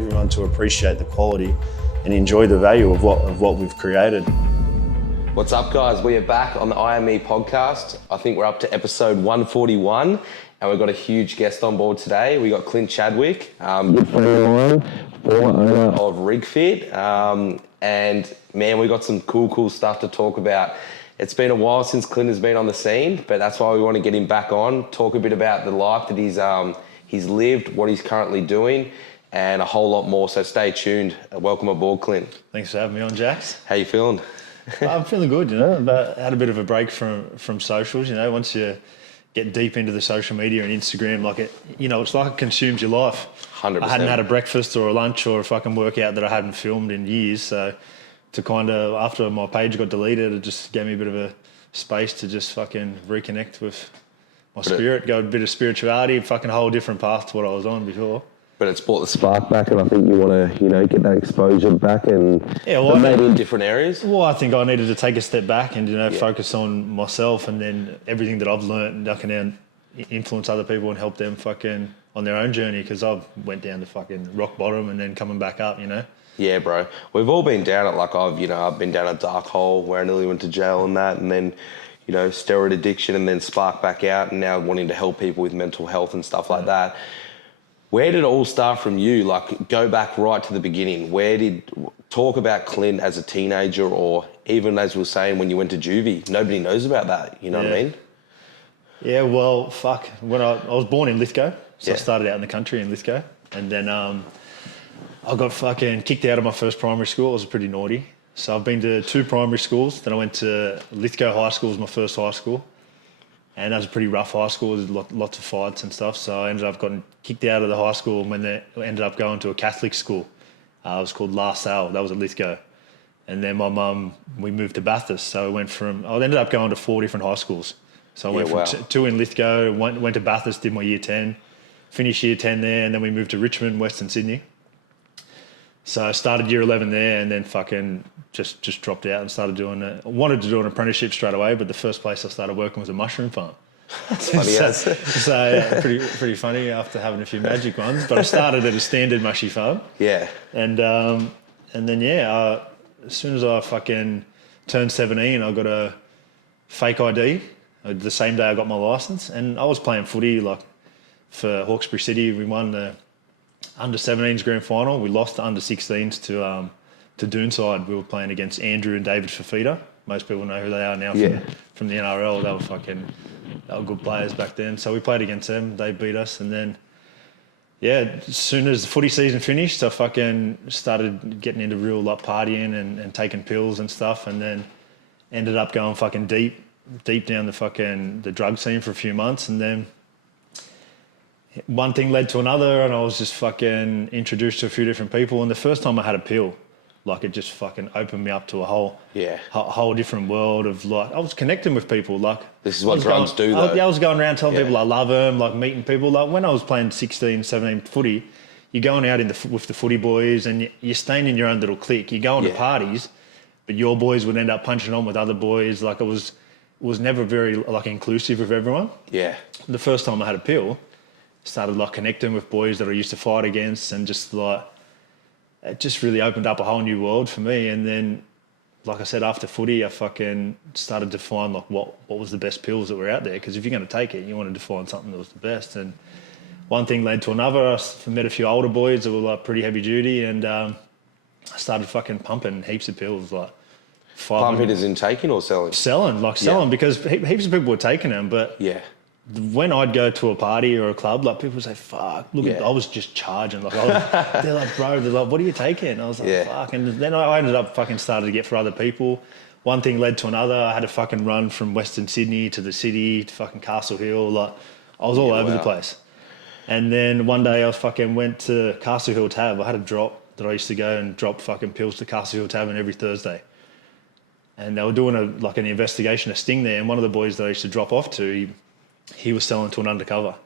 everyone to appreciate the quality and enjoy the value of what we've created. What's up, guys? We are back on the IME podcast. I think we're up to episode 141, and we've got a huge guest on board today. We got Clint Chadwick, good friend of mine, former owner of RigFit, and man, we got some cool stuff to talk about. It's been a while since Clint has been on the scene, but that's why we want to get him back on, talk a bit about the life that he's lived, what he's currently doing, and a whole lot more. So stay tuned. Welcome aboard, Clint. Thanks for having me on, Jax. How you feeling? I'm feeling good, you know. But I had a bit of a break from socials, you know. Once you get deep into the social media and Instagram, like it, you know, it's like it consumes your life. 100%. I hadn't had a breakfast or a lunch or a fucking workout that I hadn't filmed in years. So to kind of, after my page got deleted, it just gave me a bit of a space to just fucking reconnect with my spirit, go a bit of spirituality, fucking whole different path to what I was on before. But it's brought the spark back, and I think you want to, you know, get that exposure back, and maybe in different areas. Well, I think I needed to take a step back and, you know, focus on myself, and then everything that I've learned, I can then influence other people and help them fucking on their own journey, because I've went down to fucking rock bottom and then coming back up, you know. Yeah, bro. We've all been down it. Like I've been down a dark hole where I nearly went to jail and that, and then, you know, steroid addiction, and then spark back out, and now wanting to help people with mental health and stuff like that. Where did it all start from you? Like, go back right to the beginning. Talk about Clint as a teenager, or even as we were saying, when you went to juvie. Nobody knows about that, you know what I mean? Yeah, well, fuck. When I was born in Lithgow, so I started out in the country in Lithgow, and then I got fucking kicked out of my first primary school. I was pretty naughty. So I've been to 2 primary schools. Then I went to Lithgow High School, was my first high school. And that was a pretty rough high school. There was lots of fights and stuff. So I ended up getting kicked out of the high school, and when they ended up going to a Catholic school. It was called La Salle. That was at Lithgow. And then my mum, we moved to Bathurst. So I ended up going to 4 different high schools. So I went from 2 in Lithgow, went to Bathurst, did my year 10, finished year 10 there, and then we moved to Richmond, Western Sydney. So I started year 11 there, and then fucking just dropped out and wanted to do an apprenticeship straight away, but the first place I started working was a mushroom farm. Funny Pretty funny after having a few magic ones. But I started at a standard mushy farm. Yeah. And then as soon as I fucking turned 17, I got a fake ID. The same day I got my license, and I was playing footy like for Hawkesbury City. We won the under 17s grand final. We lost the under 16s to Doonside. We were playing against Andrew and David Fafita. Most people know who they are now from the NRL. They were good players back then. So we played against them. They beat us, and then as soon as the footy season finished, I fucking started getting into real like partying and taking pills and stuff, and then ended up going fucking deep down the drug scene for a few months, and then one thing led to another, and I was just fucking introduced to a few different people. And the first time I had a pill, like, it just fucking opened me up to a whole different world of, like, I was connecting with people. Like, this is what drugs do, though. I was going around telling people I love them, like meeting people. Like when I was playing 16, 17 footy, you're going out with the footy boys, and you're staying in your own little clique. You're going to parties, but your boys would end up punching on with other boys. Like, it was never very like inclusive of everyone. Yeah. The first time I had a pill, started like connecting with boys that I used to fight against, and just like it just really opened up a whole new world for me. And then, like I said, after footy, I fucking started to find like what was the best pills that were out there, because if you're going to take it, you wanted to find something that was the best. And one thing led to another. I met a few older boys that were like pretty heavy duty, and I started fucking pumping heaps of pills, like 500. Pumping as in taking or selling? Selling, because heaps of people were taking them, but when I'd go to a party or a club, like people would say, fuck, look at, I was just charging. Like, they're like, bro, they're like, what are you taking? And I was like, fuck. And then I ended up fucking started to get for other people. One thing led to another. I had to fucking run from Western Sydney to the city to fucking Castle Hill. Like, I was all over the place. And then one day I fucking went to Castle Hill Tab. I had a drop that I used to go and drop fucking pills to Castle Hill Tavern every Thursday. And they were doing an investigation, a sting there. And one of the boys that I used to drop off to, he was selling to an undercover.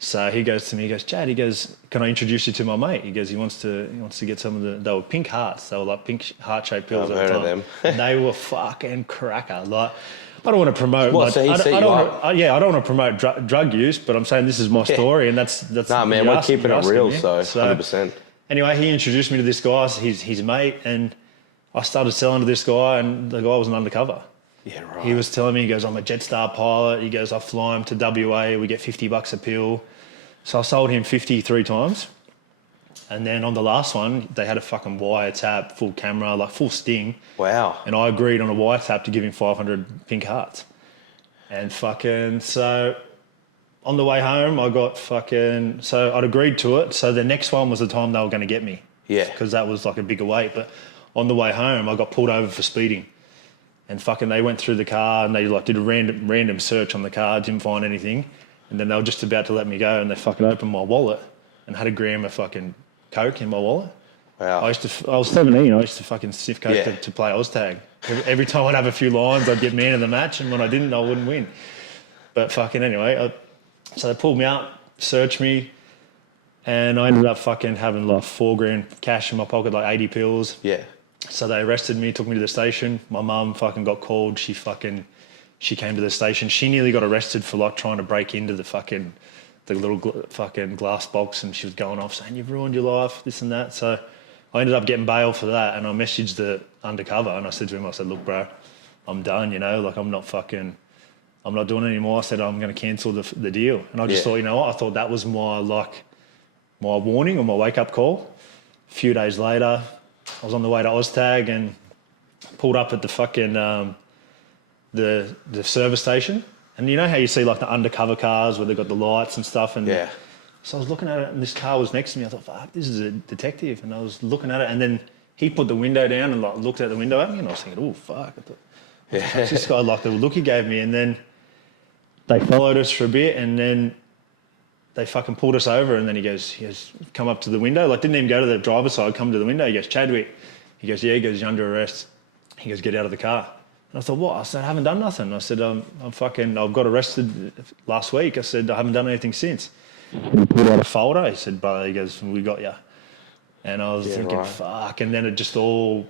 So he goes to me, he goes, Chad, he goes, can I introduce you to my mate? He goes, he wants to get some of they were pink hearts. They were like pink heart-shaped pills at the time. I've heard of them. And they were fucking cracker. Like, I don't want to promote. I don't want to promote drug use, but I'm saying this is my story, and that's. Nah, man, we're keeping it real, so 100%. Anyway, he introduced me to this guy, his mate, and I started selling to this guy, and the guy was an undercover. Yeah, right. He was telling me, he goes, I'm a Jetstar pilot. He goes, I fly him to WA. We get $50 a pill. So I sold him 53 times. And then on the last one, they had a fucking wiretap, full camera, like full sting. Wow. And I agreed on a wiretap to give him 500 pink hearts. And fucking, so on the way home, I got fucking, so I'd agreed to it. So the next one was the time they were going to get me. Yeah. Because that was like a bigger weight. But on the way home, I got pulled over for speeding. And fucking they went through the car and they like did a random search on the car, didn't find anything. And then they were just about to let me go and they fucking opened my wallet and had a gram of fucking coke in my wallet. Wow. I was 17, I used to fucking sniff coke to play Oztag. Every time I'd have a few lines, I'd get man of the match, and when I didn't, I wouldn't win. But fucking anyway, so they pulled me out, searched me, and I ended up fucking having like $4,000 cash in my pocket, like 80 pills. Yeah. So they arrested me, took me to the station. My mum fucking got called. She came to the station. She nearly got arrested for like trying to break into the little fucking glass box, and she was going off saying, you've ruined your life, this and that. So I ended up getting bail for that, and I messaged the undercover and I said to him, I said, look, bro, I'm done, you know, like I'm not doing it anymore. I said, I'm going to cancel the deal. And I just thought, you know what, I thought that was my warning or my wake up call. A few days later, I was on the way to Oztag and pulled up at the fucking the service station. And you know how you see like the undercover cars where they've got the lights and stuff? And so I was looking at it and this car was next to me. I thought, fuck, this is a detective. And I was looking at it and then he put the window down and like looked out the window at me and I was thinking, oh, fuck. I thought, what's this guy like, the look he gave me. And then they followed us for a bit and then they fucking pulled us over and then he goes, come up to the window. Like, didn't even go to the driver's side, come to the window. He goes, Chadwick. He goes, yeah. He goes, you're under arrest. He goes, get out of the car. And I thought, what? I said, I haven't done nothing. I said, I've got arrested last week. I said, I haven't done anything since. He pulled out a folder. He said, brother, he goes, we got you. And I was thinking, fuck. And then it just all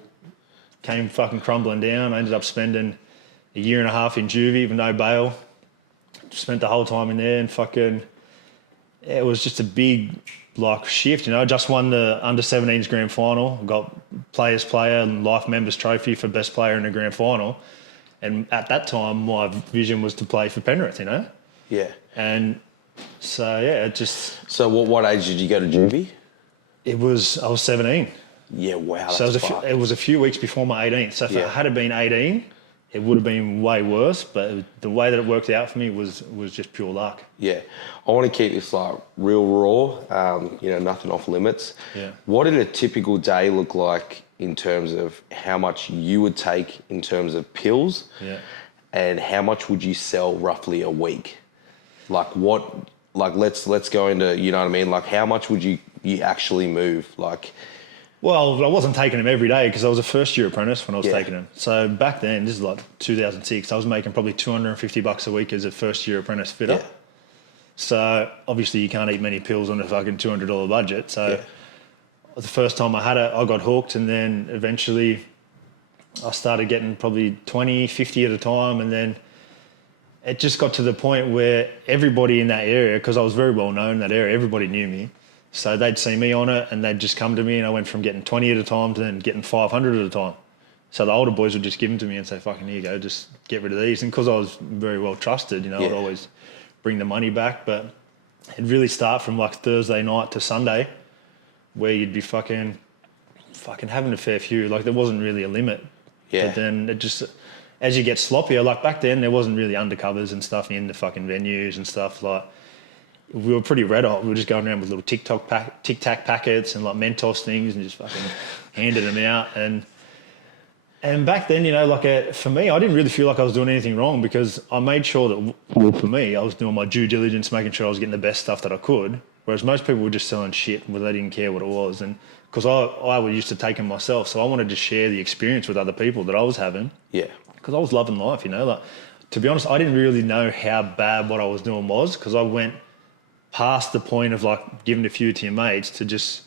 came fucking crumbling down. I ended up spending a year and a half in juvie with no bail. Spent the whole time in there and fucking... It was just a big like shift, you know. I just won the under-17s grand final, got players player and life members trophy for best player in the grand final. And at that time, my vision was to play for Penrith, you know. Yeah. And so it just. So what age did you go to juvie? I was 17. Yeah, wow. So it was a few weeks before my 18th. So if it had been 18, it would have been way worse, but the way that it worked out for me was just pure luck. Yeah. I want to keep this like real raw, nothing off limits. Yeah. What did a typical day look like in terms of how much you would take in terms of pills? Yeah. And how much would you sell roughly a week? Like let's go into, you know what I mean? Like how much would you actually move? Like... Well, I wasn't taking them every day because I was a first-year apprentice when I was taking them. So back then, this is like 2006, I was making probably $250 a week as a first-year apprentice fitter. Yeah. So obviously you can't eat many pills on a fucking $200 budget. So the first time I had it, I got hooked, and then eventually I started getting probably 20, 50 at a time, and then it just got to the point where everybody in that area, because I was very well known in that area, everybody knew me. So they'd see me on it and they'd just come to me, and I went from getting 20 at a time to then getting 500 at a time. So the older boys would just give them to me and say, fucking here you go, just get rid of these. And because I was very well trusted, I'd always bring the money back. But it'd really start from like Thursday night to Sunday where you'd be fucking having a fair few. Like there wasn't really a limit. Yeah. But then it just, as you get sloppier, like back then there wasn't really undercovers and stuff in the fucking venues and stuff. Like, we were pretty red hot. We were just going around with little Tic Tac packets and like Mentos things and just fucking handed them out. And back then, for me, I didn't really feel like I was doing anything wrong because I made sure that, for me, I was doing my due diligence, making sure I was getting the best stuff that I could. Whereas most people were just selling shit where they didn't care what it was. And because I was used to taking myself, so I wanted to share the experience with other people that I was having. Yeah. Because I was loving life, like, to be honest, I didn't really know how bad what I was doing was because I went past the point of like giving a few to your mates to just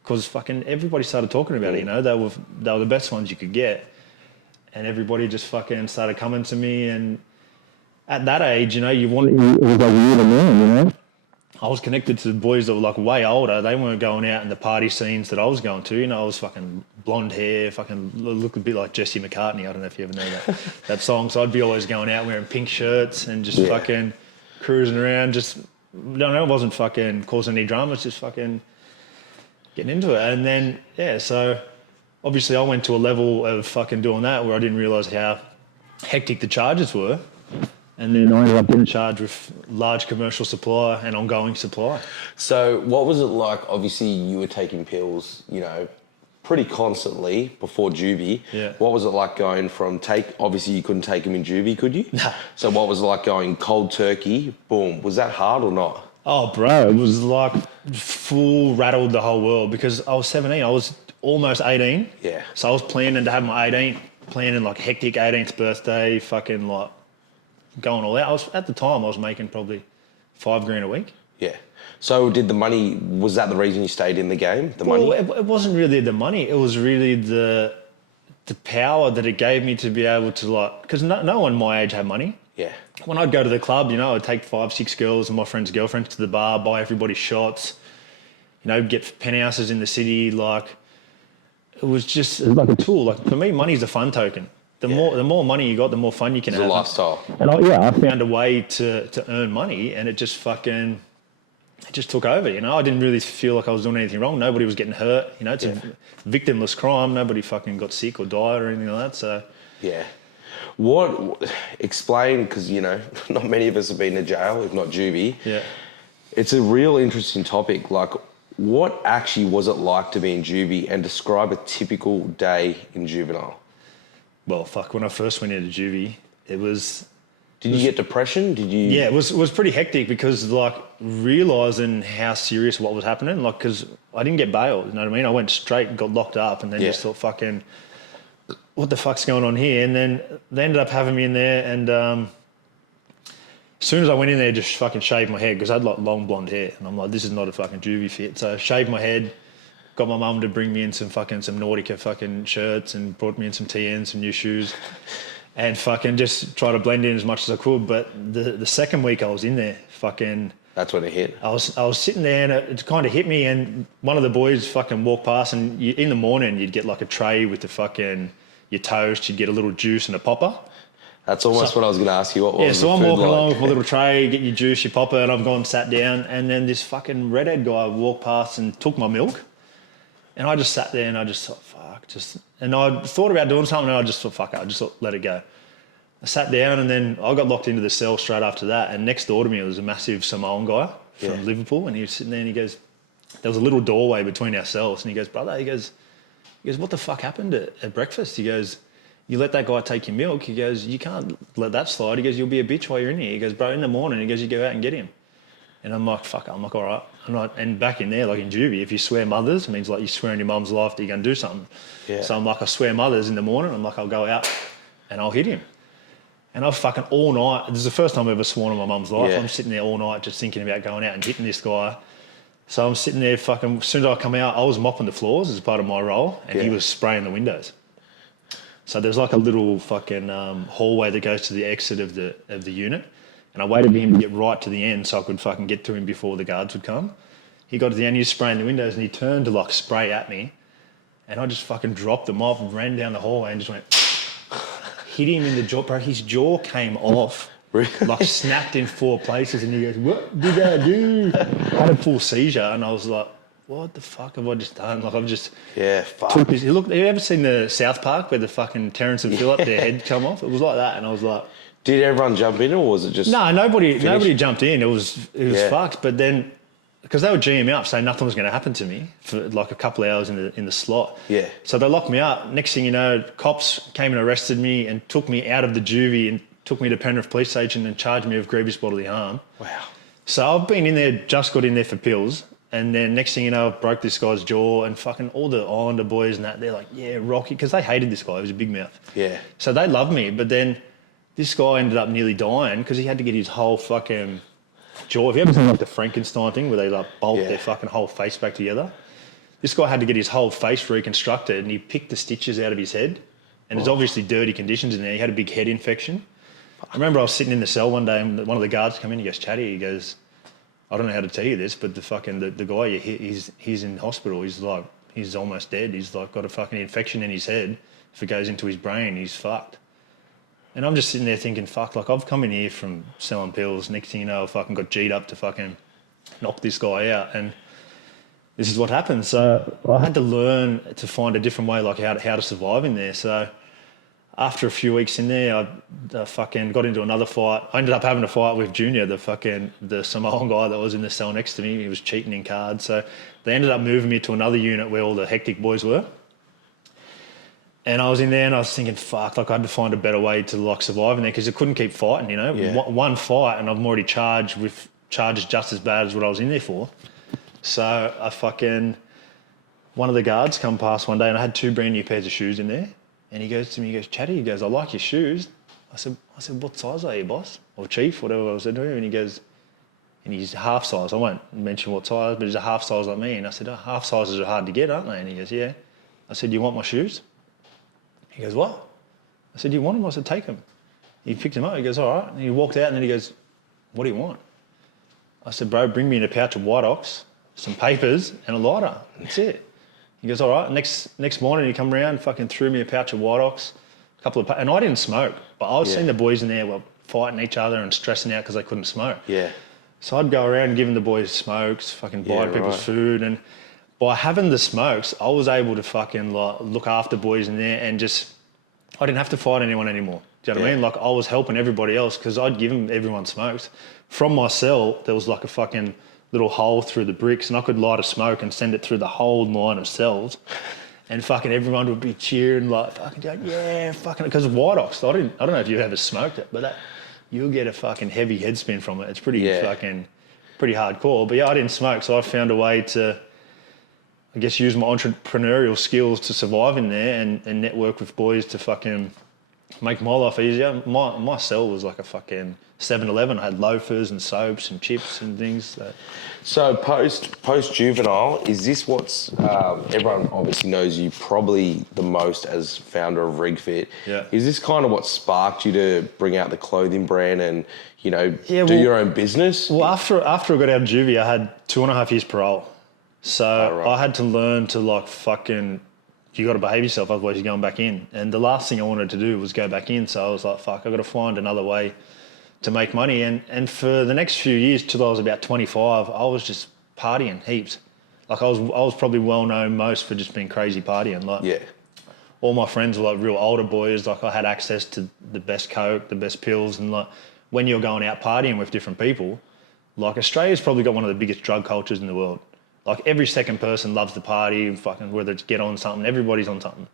because fucking everybody started talking about it, they were the best ones you could get, and everybody just fucking started coming to me. And at that age, it was like you were the man, I was connected to the boys that were like way older. They weren't going out in the party scenes that I was going to. You know, I was fucking blonde hair, fucking looked a bit like Jesse McCartney. I don't know if you ever know that song. So I'd be always going out wearing pink shirts and just fucking cruising around. Just, no, I wasn't fucking causing any drama. It's just fucking getting into it. And then, so obviously I went to a level of fucking doing that where I didn't realise how hectic the charges were. And then I ended up getting charged with large commercial supply and ongoing supply. So what was it like? Obviously, you were taking pills, you know, pretty constantly before juvie. Yeah. What was it like going from obviously you couldn't take them in juvie, could you? No. So what was it like going cold turkey, boom? Was that hard or not? Oh, bro, it was like full rattled the whole world because I was 17. I was almost 18. Yeah. So I was planning to have my 18th, planning like hectic 18th birthday, fucking like going all out. At the time I was making probably $5,000 a week. Yeah. So was that the reason you stayed in the game, money? It wasn't really the money. It was really the power that it gave me to be able to like, because no one my age had money. Yeah. When I'd go to the club, you know, I'd take 5, 6 girls and my friends' girlfriends to the bar, buy everybody shots, you know, get penthouses in the city. Like, it was like a tool. Like, for me, money's a fun token. The more money you got, the more fun you can have. It's a lifestyle. And I found a way to earn money, and it just took over, you know. I didn't really feel like I was doing anything wrong. Nobody was getting hurt, you know. It's a victimless crime. Nobody fucking got sick or died or anything like that, so... Yeah. Explain, because, you know, not many of us have been to jail, if not juvie. Yeah. It's a real interesting topic. Like, what actually was it like to be in juvie, and describe a typical day in juvenile? Well, when I first went into juvie, it was... Did you get depression? Yeah, it was pretty hectic because, like, realising how serious what was happening, like, because I didn't get bailed, you know what I mean? I went straight, got locked up, and then just thought, fucking, what the fuck's going on here? And then they ended up having me in there, and as soon as I went in there, just fucking shaved my head because I had, like, long blonde hair. And I'm like, this is not a fucking juvie fit. So I shaved my head, got my mum to bring me in some Nautica fucking shirts and brought me in some TNs, some new shoes. And fucking just try to blend in as much as I could. But the second week I was in there, fucking... That's when it hit. I was sitting there and it kind of hit me, and one of the boys fucking walked past, and in the morning you'd get like a tray with your toast, you'd get a little juice and a popper. That's almost what I was going to ask you. What was so I'm walking along with my little tray, get your juice, your popper, and I've gone sat down, and then this fucking redhead guy walked past and took my milk. And I just sat there and I just thought, fuck. And I thought about doing something, and I just thought, fuck it, I just thought, let it go. I sat down, and then I got locked into the cell straight after that. And next door to me was a massive Samoan guy from Liverpool. And he was sitting there and he goes, there was a little doorway between our cells. And he goes, brother, he goes, what the fuck happened at breakfast? He goes, you let that guy take your milk. He goes, you can't let that slide. He goes, you'll be a bitch while you're in here. He goes, bro, in the morning, he goes, you go out and get him. And I'm like, fuck it. I'm like, all right. And back in there, like in juvie, if you swear mothers, it means like you swear in your mum's life that you're going to do something. Yeah. So I'm like, I swear mothers in the morning. I'm like, I'll go out and I'll hit him. And I've fucking all night, this is the first time I've ever sworn in my mum's life. Yeah. I'm sitting there all night just thinking about going out and hitting this guy. So I'm sitting there fucking, as soon as I come out, I was mopping the floors as part of my role, and he was spraying the windows. So there's like a little fucking hallway that goes to the exit of the unit. And I waited for him to get right to the end so I could fucking get to him before the guards would come. He got to the end, he was spraying the windows, and he turned to like spray at me. And I just fucking dropped him off and ran down the hallway and just went, hit him in the jaw. Bro, his jaw came off, like snapped in 4 places. And he goes, what did I do? I had a full seizure, and I was like, what the fuck have I just done? Like, I've just... Yeah, fuck. Look, have you ever seen the South Park where the fucking Terrence and Phillip, their head come off? It was like that, and I was like... Did everyone jump in, or was it just... No, nobody jumped in. It was fucked. But then, because they were GM up, saying nothing was going to happen to me for like a couple of hours in the slot. Yeah. So they locked me up. Next thing you know, cops came and arrested me and took me out of the juvie and took me to Penrith Police Station and charged me with grievous bodily harm. Wow. So I've been in there, just got in there for pills. And then next thing you know, I broke this guy's jaw, and fucking all the Islander boys and that, they're like, yeah, Rocky, because they hated this guy. He was a big mouth. Yeah. So they loved me, but then this guy ended up nearly dying because he had to get his whole fucking jaw. Have you ever seen like the Frankenstein thing where they like bolt their fucking whole face back together? This guy had to get his whole face reconstructed, and he picked the stitches out of his head. And there's obviously dirty conditions in there. He had a big head infection. I remember I was sitting in the cell one day, and one of the guards come in, he goes, Chatty, he goes, I don't know how to tell you this, but the guy, he's in hospital. He's almost dead. He's like got a fucking infection in his head. If it goes into his brain, he's fucked. And I'm just sitting there thinking, fuck, like I've come in here from selling pills. Next thing you know, I fucking got G'd up to fucking knock this guy out. And this is what happened. So I had to learn to find a different way, like how to survive in there. So after a few weeks in there, I fucking got into another fight. I ended up having a fight with Junior, the Samoan guy that was in the cell next to me. He was cheating in cards. So they ended up moving me to another unit where all the hectic boys were. And I was in there and I was thinking, fuck, like I had to find a better way to like survive in there because I couldn't keep fighting, you know. Yeah. One fight and I'm already charged with charges just as bad as what I was in there for. So one of the guards come past one day and I had 2 brand new pairs of shoes in there. And he goes to me, Chatty, I like your shoes. I said, what size are you, boss? Or chief, whatever I said to him. And he goes, and he's half size. I won't mention what size, but he's a half size like me. And I said, half sizes are hard to get, aren't they? And he goes, yeah. I said, you want my shoes? He goes, what? I said, do you want them? I said, take them. He picked them up. He goes, all right. And he walked out and then he goes, what do you want? I said, bro, bring me in a pouch of White Ox, some papers and a lighter. That's it. He goes, all right. Next morning he come around, fucking threw me a pouch of White Ox, and I didn't smoke, but I was seeing the boys in there were fighting each other and stressing out because they couldn't smoke. Yeah. So I'd go around giving the boys smokes, fucking buying people's food, and by having the smokes, I was able to fucking like look after boys in there and just, I didn't have to fight anyone anymore. Do you know what I mean? Like I was helping everybody else because I'd give everyone smokes. From my cell, there was like a fucking little hole through the bricks and I could light a smoke and send it through the whole line of cells. And fucking everyone would be cheering like, fucking going, yeah, fucking, because of White Ox. I don't know if you ever smoked it, but you'll get a fucking heavy head spin from it. It's pretty hardcore. But yeah, I didn't smoke, so I found a way to, I guess, use my entrepreneurial skills to survive in there and network with boys to fucking make my life easier. My cell was like a fucking 7-Eleven. I had loafers and soaps and chips and things. So post juvenile, is this what's everyone obviously knows you probably the most as founder of RigFit? Yeah. Is this kind of what sparked you to bring out the clothing brand and do your own business? Well, after I got out of juvie, I had 2.5 years parole, so I had to learn to like fucking. You got to behave yourself, otherwise you're going back in. And the last thing I wanted to do was go back in. So I was like, fuck, I've got to find another way to make money. And for the next few years, till I was about 25, I was just partying heaps. Like I was probably well known most for just being crazy partying. Like all my friends were like real older boys. Like I had access to the best coke, the best pills. And like when you're going out partying with different people, like Australia's probably got one of the biggest drug cultures in the world. Like every second person loves the party, fucking whether it's get on something, everybody's on something.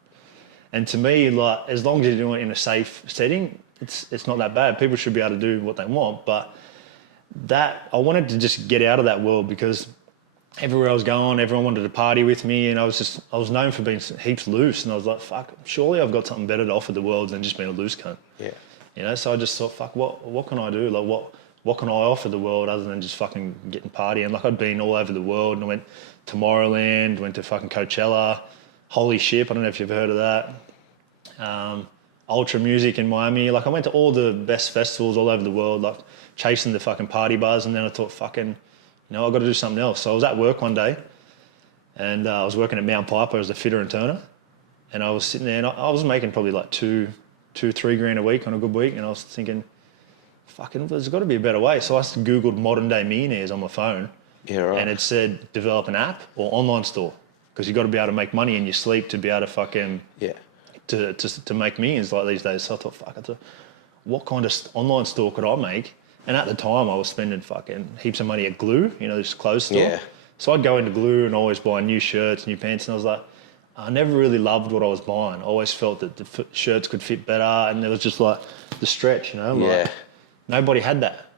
And to me, like as long as you're doing it in a safe setting, it's not that bad. People should be able to do what they want. But I wanted to just get out of that world because everywhere I was going, everyone wanted to party with me, and I was known for being heaps loose. And I was like, fuck, surely I've got something better to offer the world than just being a loose cunt. Yeah. So I just thought, fuck, what can I do? Like what can I offer the world other than just fucking getting partying? Like I'd been all over the world and I went to Tomorrowland, went to fucking Coachella, Holy Ship, I don't know if you've heard of that. Ultra Music in Miami. Like I went to all the best festivals all over the world, like chasing the fucking party bars. And then I thought, fucking, I've got to do something else. So I was at work one day and I was working at Mount Piper as a fitter and turner. And I was sitting there and I was making probably like $2-3 grand a week on a good week. And I was thinking, fucking, there's got to be a better way. So I Googled modern day millionaires on my phone. Yeah, right. And it said develop an app or online store because you've got to be able to make money in your sleep to be able to fucking to make millions like these days. So I thought, what kind of online store could I make? And at the time I was spending fucking heaps of money at Glue, this clothes store. Yeah. So I'd go into Glue and always buy new shirts, new pants, and I was like, I never really loved what I was buying. I always felt that the shirts could fit better and there was just like the stretch, like nobody had that.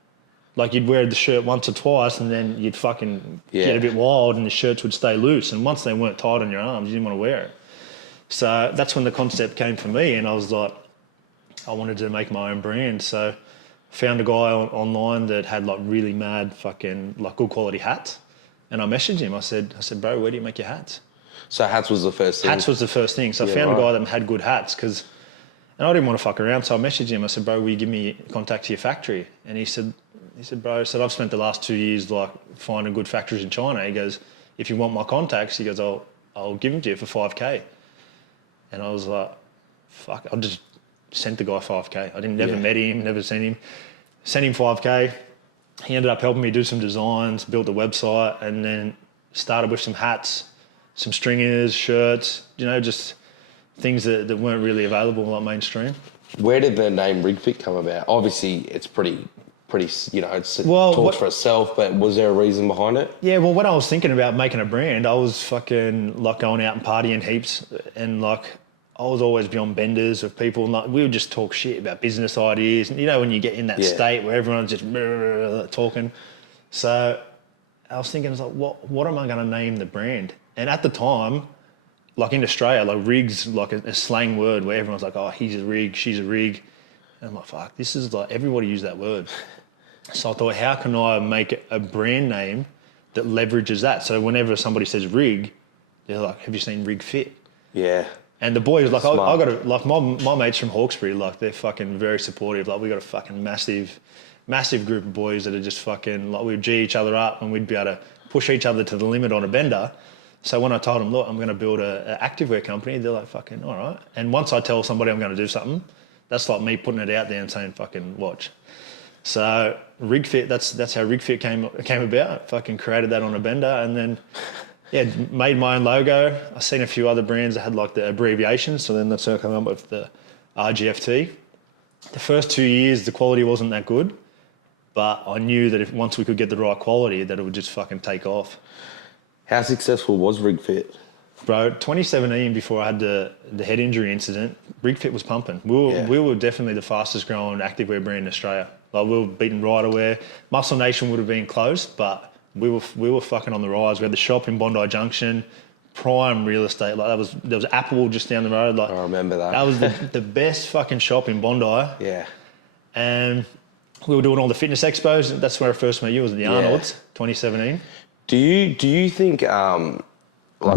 Like you'd wear the shirt once or twice and then you'd fucking get a bit wild and the shirts would stay loose. And once they weren't tight on your arms, you didn't want to wear it. So that's when the concept came for me and I was like, I wanted to make my own brand. So I found a guy online that had like really mad fucking like good quality hats. And I messaged him. I said, bro, where do you make your hats? So hats was the first thing? Hats was the first thing. So I found a guy that had good hats and I didn't want to fuck around. So I messaged him. I said, bro, will you give me contact to your factory? And he said, He said, bro, I've spent the last 2 years like finding good factories in China. He goes, if you want my contacts, he goes, I'll give them to you for 5K. And I was like, fuck, I just sent the guy 5K. I never met him, never seen him. Sent him 5K. He ended up helping me do some designs, built a website, and then started with some hats, some stringers, shirts, just things that weren't really available like mainstream. Where did the name RigFit come about? Obviously, it's pretty, it's talks for itself, but was there a reason behind it? Yeah, well, when I was thinking about making a brand, I was fucking like going out and partying heaps, and like I was always beyond benders with people, and like we would just talk shit about business ideas. And when you get in that state where everyone's just talking. So I was thinking, what am I going to name the brand? And at the time, like in Australia, like rig's like a slang word where everyone's like, oh, he's a rig, she's a rig. And I'm like, fuck, this is like, everybody use that word. So I thought, how can I make a brand name that leverages that? So whenever somebody says rig, they're like, have you seen Rig Fit? Yeah. And the boys, like, I got like my mates from Hawkesbury, like they're fucking very supportive. Like we got a fucking massive group of boys that are just fucking, like we'd G each other up and we'd be able to push each other to the limit on a bender. So when I told them, look, I'm going to build an activewear company, they're like, fucking, all right. And once I tell somebody I'm going to do something, that's like me putting it out there and saying, fucking watch. So RigFit, that's how RigFit came about. Fucking created that on a bender, and then made my own logo. I seen a few other brands that had like the abbreviations, so then that's how I came up with the RGFT. The first 2 years, the quality wasn't that good, but I knew that if once we could get the right quality, that it would just fucking take off. How successful was RigFit? Bro, 2017, before I had the head injury incident, RigFit was pumping. We were definitely the fastest growing activewear brand in Australia. Like we were beating Riderwear. Muscle Nation would have been close, but we were fucking on the rise. We had the shop in Bondi Junction, prime real estate. Like there was Apple just down the road. Like I remember that. That was the best fucking shop in Bondi. Yeah. And we were doing all the fitness expos. That's where I first met you. Was at the Arnold's, 2017. Do you think like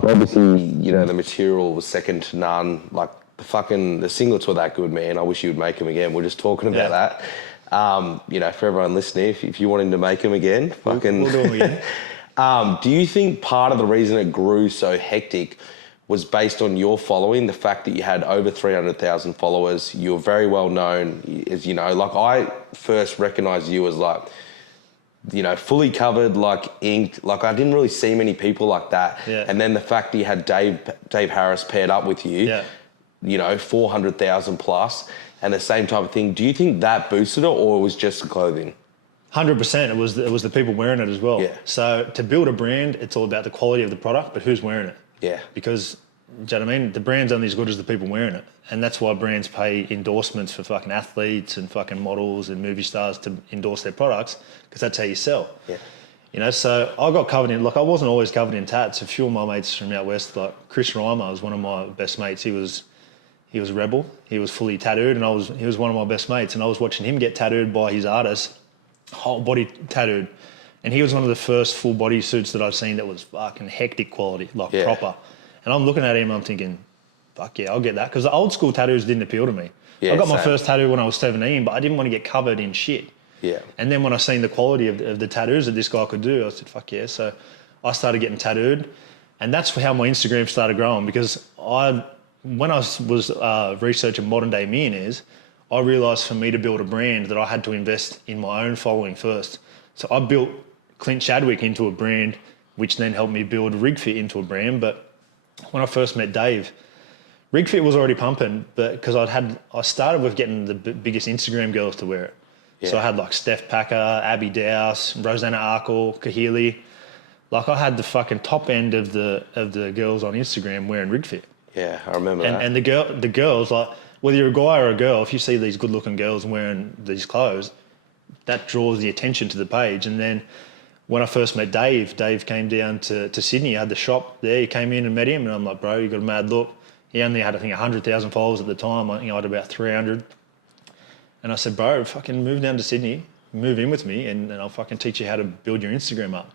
obviously the material was second to none. Like the singlets were that good, man. I wish you would make them again. We're just talking about that. For everyone listening, if you wanted to make them again, we'll do them again. Do you think part of the reason it grew so hectic was based on your following, the fact that you had over 300,000 followers, you were very well known, as like I first recognised you as like, fully covered, like inked, like I didn't really see many people like that. Yeah. And then the fact that you had Dave Harris paired up with you, 400,000 plus, and the same type of thing. Do you think that boosted it, or it was just the clothing? 100%. It was the people wearing it as well. Yeah. So to build a brand, it's all about the quality of the product, but who's wearing it? Yeah. Because, do you know what I mean? The brand's only as good as the people wearing it. And that's why brands pay endorsements for fucking athletes and fucking models and movie stars to endorse their products, because that's how you sell. Yeah. So I got covered in, like I wasn't always covered in tats. A few of my mates from out west, like Chris Reimer was one of my best mates. He was a rebel. He was fully tattooed, and he was one of my best mates. And I was watching him get tattooed by his artist, whole body tattooed. And he was one of the first full body suits that I've seen that was fucking hectic quality, like proper. And I'm looking at him and I'm thinking, fuck yeah, I'll get that. Because the old school tattoos didn't appeal to me. Yeah, I got my first tattoo when I was 17, but I didn't want to get covered in shit. Yeah. And then when I seen the quality of the tattoos that this guy could do, I said, fuck yeah. So I started getting tattooed. And that's how my Instagram started growing, because when I was researching modern day millionaires, I realised for me to build a brand that I had to invest in my own following first. So I built Clint Chadwick into a brand, which then helped me build RigFit into a brand. But when I first met Dave, RigFit was already pumping, but because I started with getting the biggest Instagram girls to wear it. Yeah. So I had like Steph Packer, Abby Dowse, Rosanna Arkle, Kahili. Like I had the fucking top end of the girls on Instagram wearing RigFit. Yeah, I remember that. And the girls, like whether you're a guy or a girl, if you see these good looking girls wearing these clothes, that draws the attention to the page. And then when I first met Dave came down to Sydney. I had the shop there. He came in and met him, and I'm like, bro, you got a mad look. He only had, I think, 100,000 followers at the time. I think I had about 300. And I said, bro, fucking move down to Sydney, move in with me, and I'll fucking teach you how to build your Instagram up.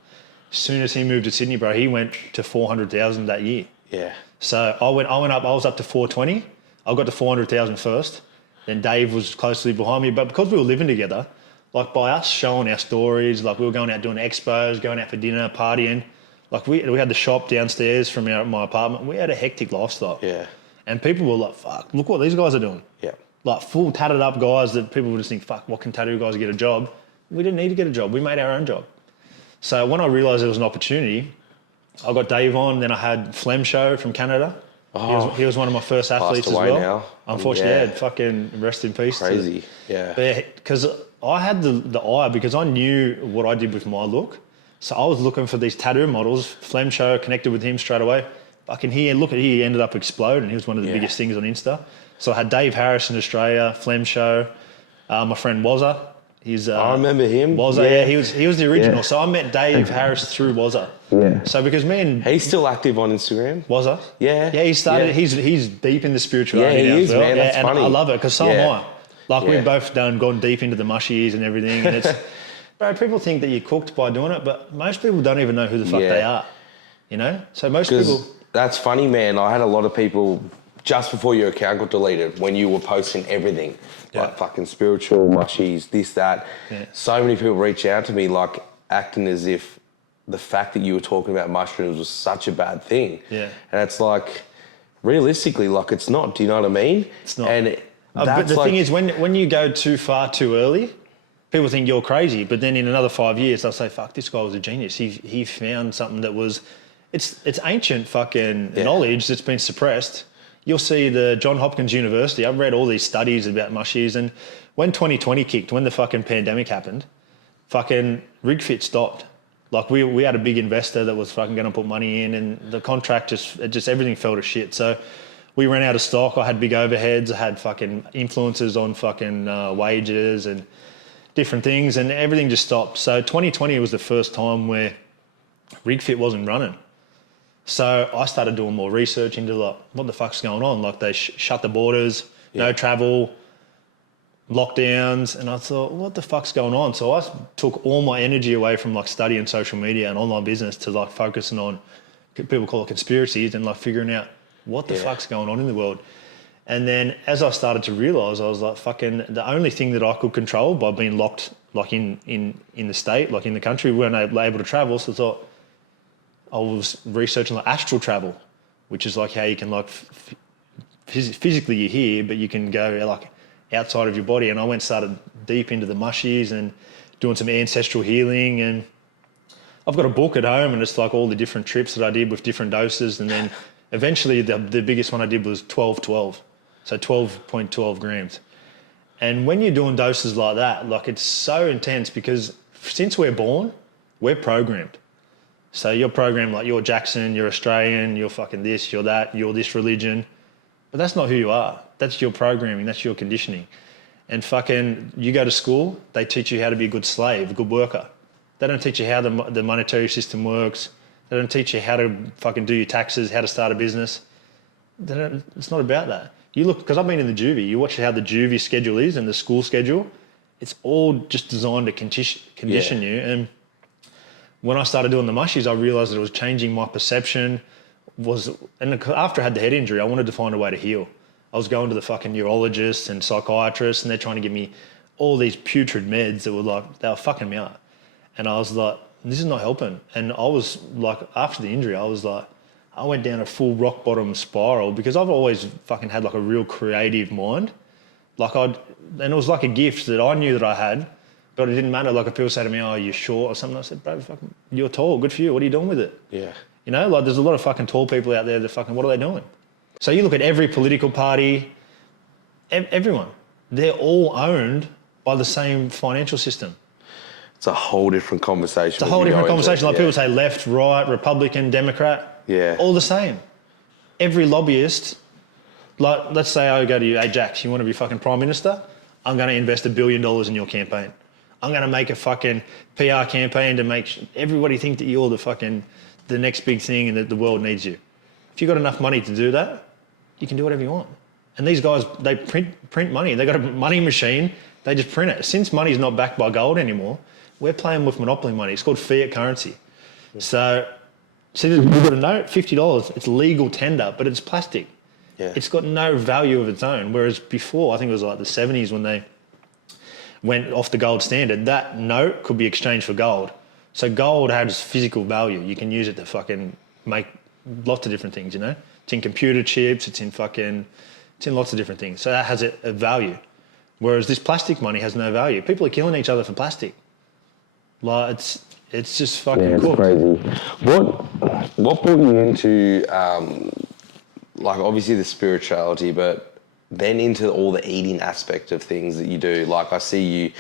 As soon as he moved to Sydney, bro, he went to 400,000 that year. Yeah. So I went up, I was up to 420. I got to 400,000 first. Then Dave was closely behind me. But because we were living together, Like by us showing our stories, like we were going out doing expos, going out for dinner, partying. Like we had the shop downstairs from my apartment. We had a hectic lifestyle. Yeah. And people were like, fuck, look what these guys are doing. Yeah. Like full tatted up guys that people would just think, fuck, what can tattoo guys get a job? We didn't need to get a job. We made our own job. So when I realised there was an opportunity, I got Dave on, then I had Flem Show from Canada. Oh, he was one of my first athletes as well. Now. Unfortunately, fucking rest in peace. Crazy, yeah. Because I had the eye, because I knew what I did with my look. So I was looking for these tattoo models. Flem Show, connected with him straight away. He ended up exploding. He was one of the biggest things on Insta. So I had Dave Harris in Australia, Flem Show, my friend Wazza. I remember him. Wazza, yeah, he was the original. Yeah. So I met Dave Harris through Wazza. Yeah. So because he's still active on Instagram. Wazza? Yeah. Yeah, he started. Yeah. He's deep in the spirituality. Yeah, he is, well. man. That's funny. I love it because so am I. Like we've both gone deep into the mushies and everything, and it's, bro. People think that you're cooked by doing it, but most people don't even know who the fuck they are. You know. So most people. That's funny, man. I had a lot of people just before your account got deleted when you were posting everything. Like fucking spiritual, mushies, this, that. Yeah. So many people reach out to me like acting as if the fact that you were talking about mushrooms was such a bad thing. Yeah. And it's like, realistically, like it's not. Do you know what I mean? It's not. And but the thing is, when you go too far too early, people think you're crazy. But then in another 5 years, they'll say, fuck, this guy was a genius. He found something that was, it's ancient fucking knowledge that's been suppressed. You'll see the Johns Hopkins University. I've read all these studies about mushies, and when 2020 kicked, when the fucking pandemic happened, fucking RigFit stopped. Like we had a big investor that was fucking going to put money in, and the contract just everything fell to shit. So we ran out of stock. I had big overheads. I had fucking influences on fucking wages and different things, and everything just stopped. So 2020 was the first time where RigFit wasn't running. So I started doing more research into like what the fuck's going on. Like they shut the borders, no travel, lockdowns, and I thought, what the fuck's going on? So I took all my energy away from like studying social media and online business to like focusing on, people call it conspiracies, and like figuring out what the fuck's going on in the world. And then as I started to realise, I was like, fucking, the only thing that I could control by being locked like in the state, like in the country, we weren't able to travel. So I thought, I was researching like astral travel, which is like how you can like physically you're here, but you can go like outside of your body. And I started deep into the mushies and doing some ancestral healing. And I've got a book at home, and it's like all the different trips that I did with different doses. And then eventually the biggest one I did was 12-12. So 12.12 grams. And when you're doing doses like that, like it's so intense because since we're born, we're programmed. So you're programmed like you're Jaxon, you're Australian, you're fucking this, you're that, you're this religion. But that's not who you are. That's your programming, that's your conditioning. And fucking, you go to school, they teach you how to be a good slave, a good worker. They don't teach you how the monetary system works. They don't teach you how to fucking do your taxes, how to start a business. It's not about that. You look, because I've been in the juvie, you watch how the juvie schedule is and the school schedule. It's all just designed to condition you. And when I started doing the mushies, I realised that it was changing my perception. And after I had the head injury, I wanted to find a way to heal. I was going to the fucking neurologists and psychiatrists, and they're trying to give me all these putrid meds that they were fucking me up. And I was like, this is not helping. And I was like, after the injury, I went down a full rock bottom spiral because I've always fucking had like a real creative mind. And it was like a gift that I knew that I had. But it didn't matter. Like if people say to me, oh, you're short or something, I said, bro, fucking, you're tall. Good for you. What are you doing with it? Yeah. You know, like there's a lot of fucking tall people out there that fucking, what are they doing? So you look at every political party, everyone, they're all owned by the same financial system. It's a whole different conversation. It's a whole different conversation. Like people say left, right, Republican, Democrat. Yeah. All the same. Every lobbyist, like let's say I go to you, hey, Jax, you want to be fucking Prime Minister? I'm going to invest $1 billion in your campaign. I'm going to make a fucking PR campaign to make everybody think that you're the next big thing and that the world needs you. If you've got enough money to do that, you can do whatever you want. And these guys, they print money. They've got a money machine. They just print it. Since money's not backed by gold anymore, we're playing with monopoly money. It's called fiat currency. Yeah. So you've got a note, $50. It's legal tender, but it's plastic. Yeah. It's got no value of its own. Whereas before, I think it was like the 70s went off the gold standard, that note could be exchanged for gold. So gold has physical value. You can use it to fucking make lots of different things, you know? It's in computer chips, it's in lots of different things. So that has a value. Whereas this plastic money has no value. People are killing each other for plastic. Like, it's just fucking cool. It's crazy. What brought you into, like, obviously the spirituality, but then into all the eating aspect of things that you do? Like, I see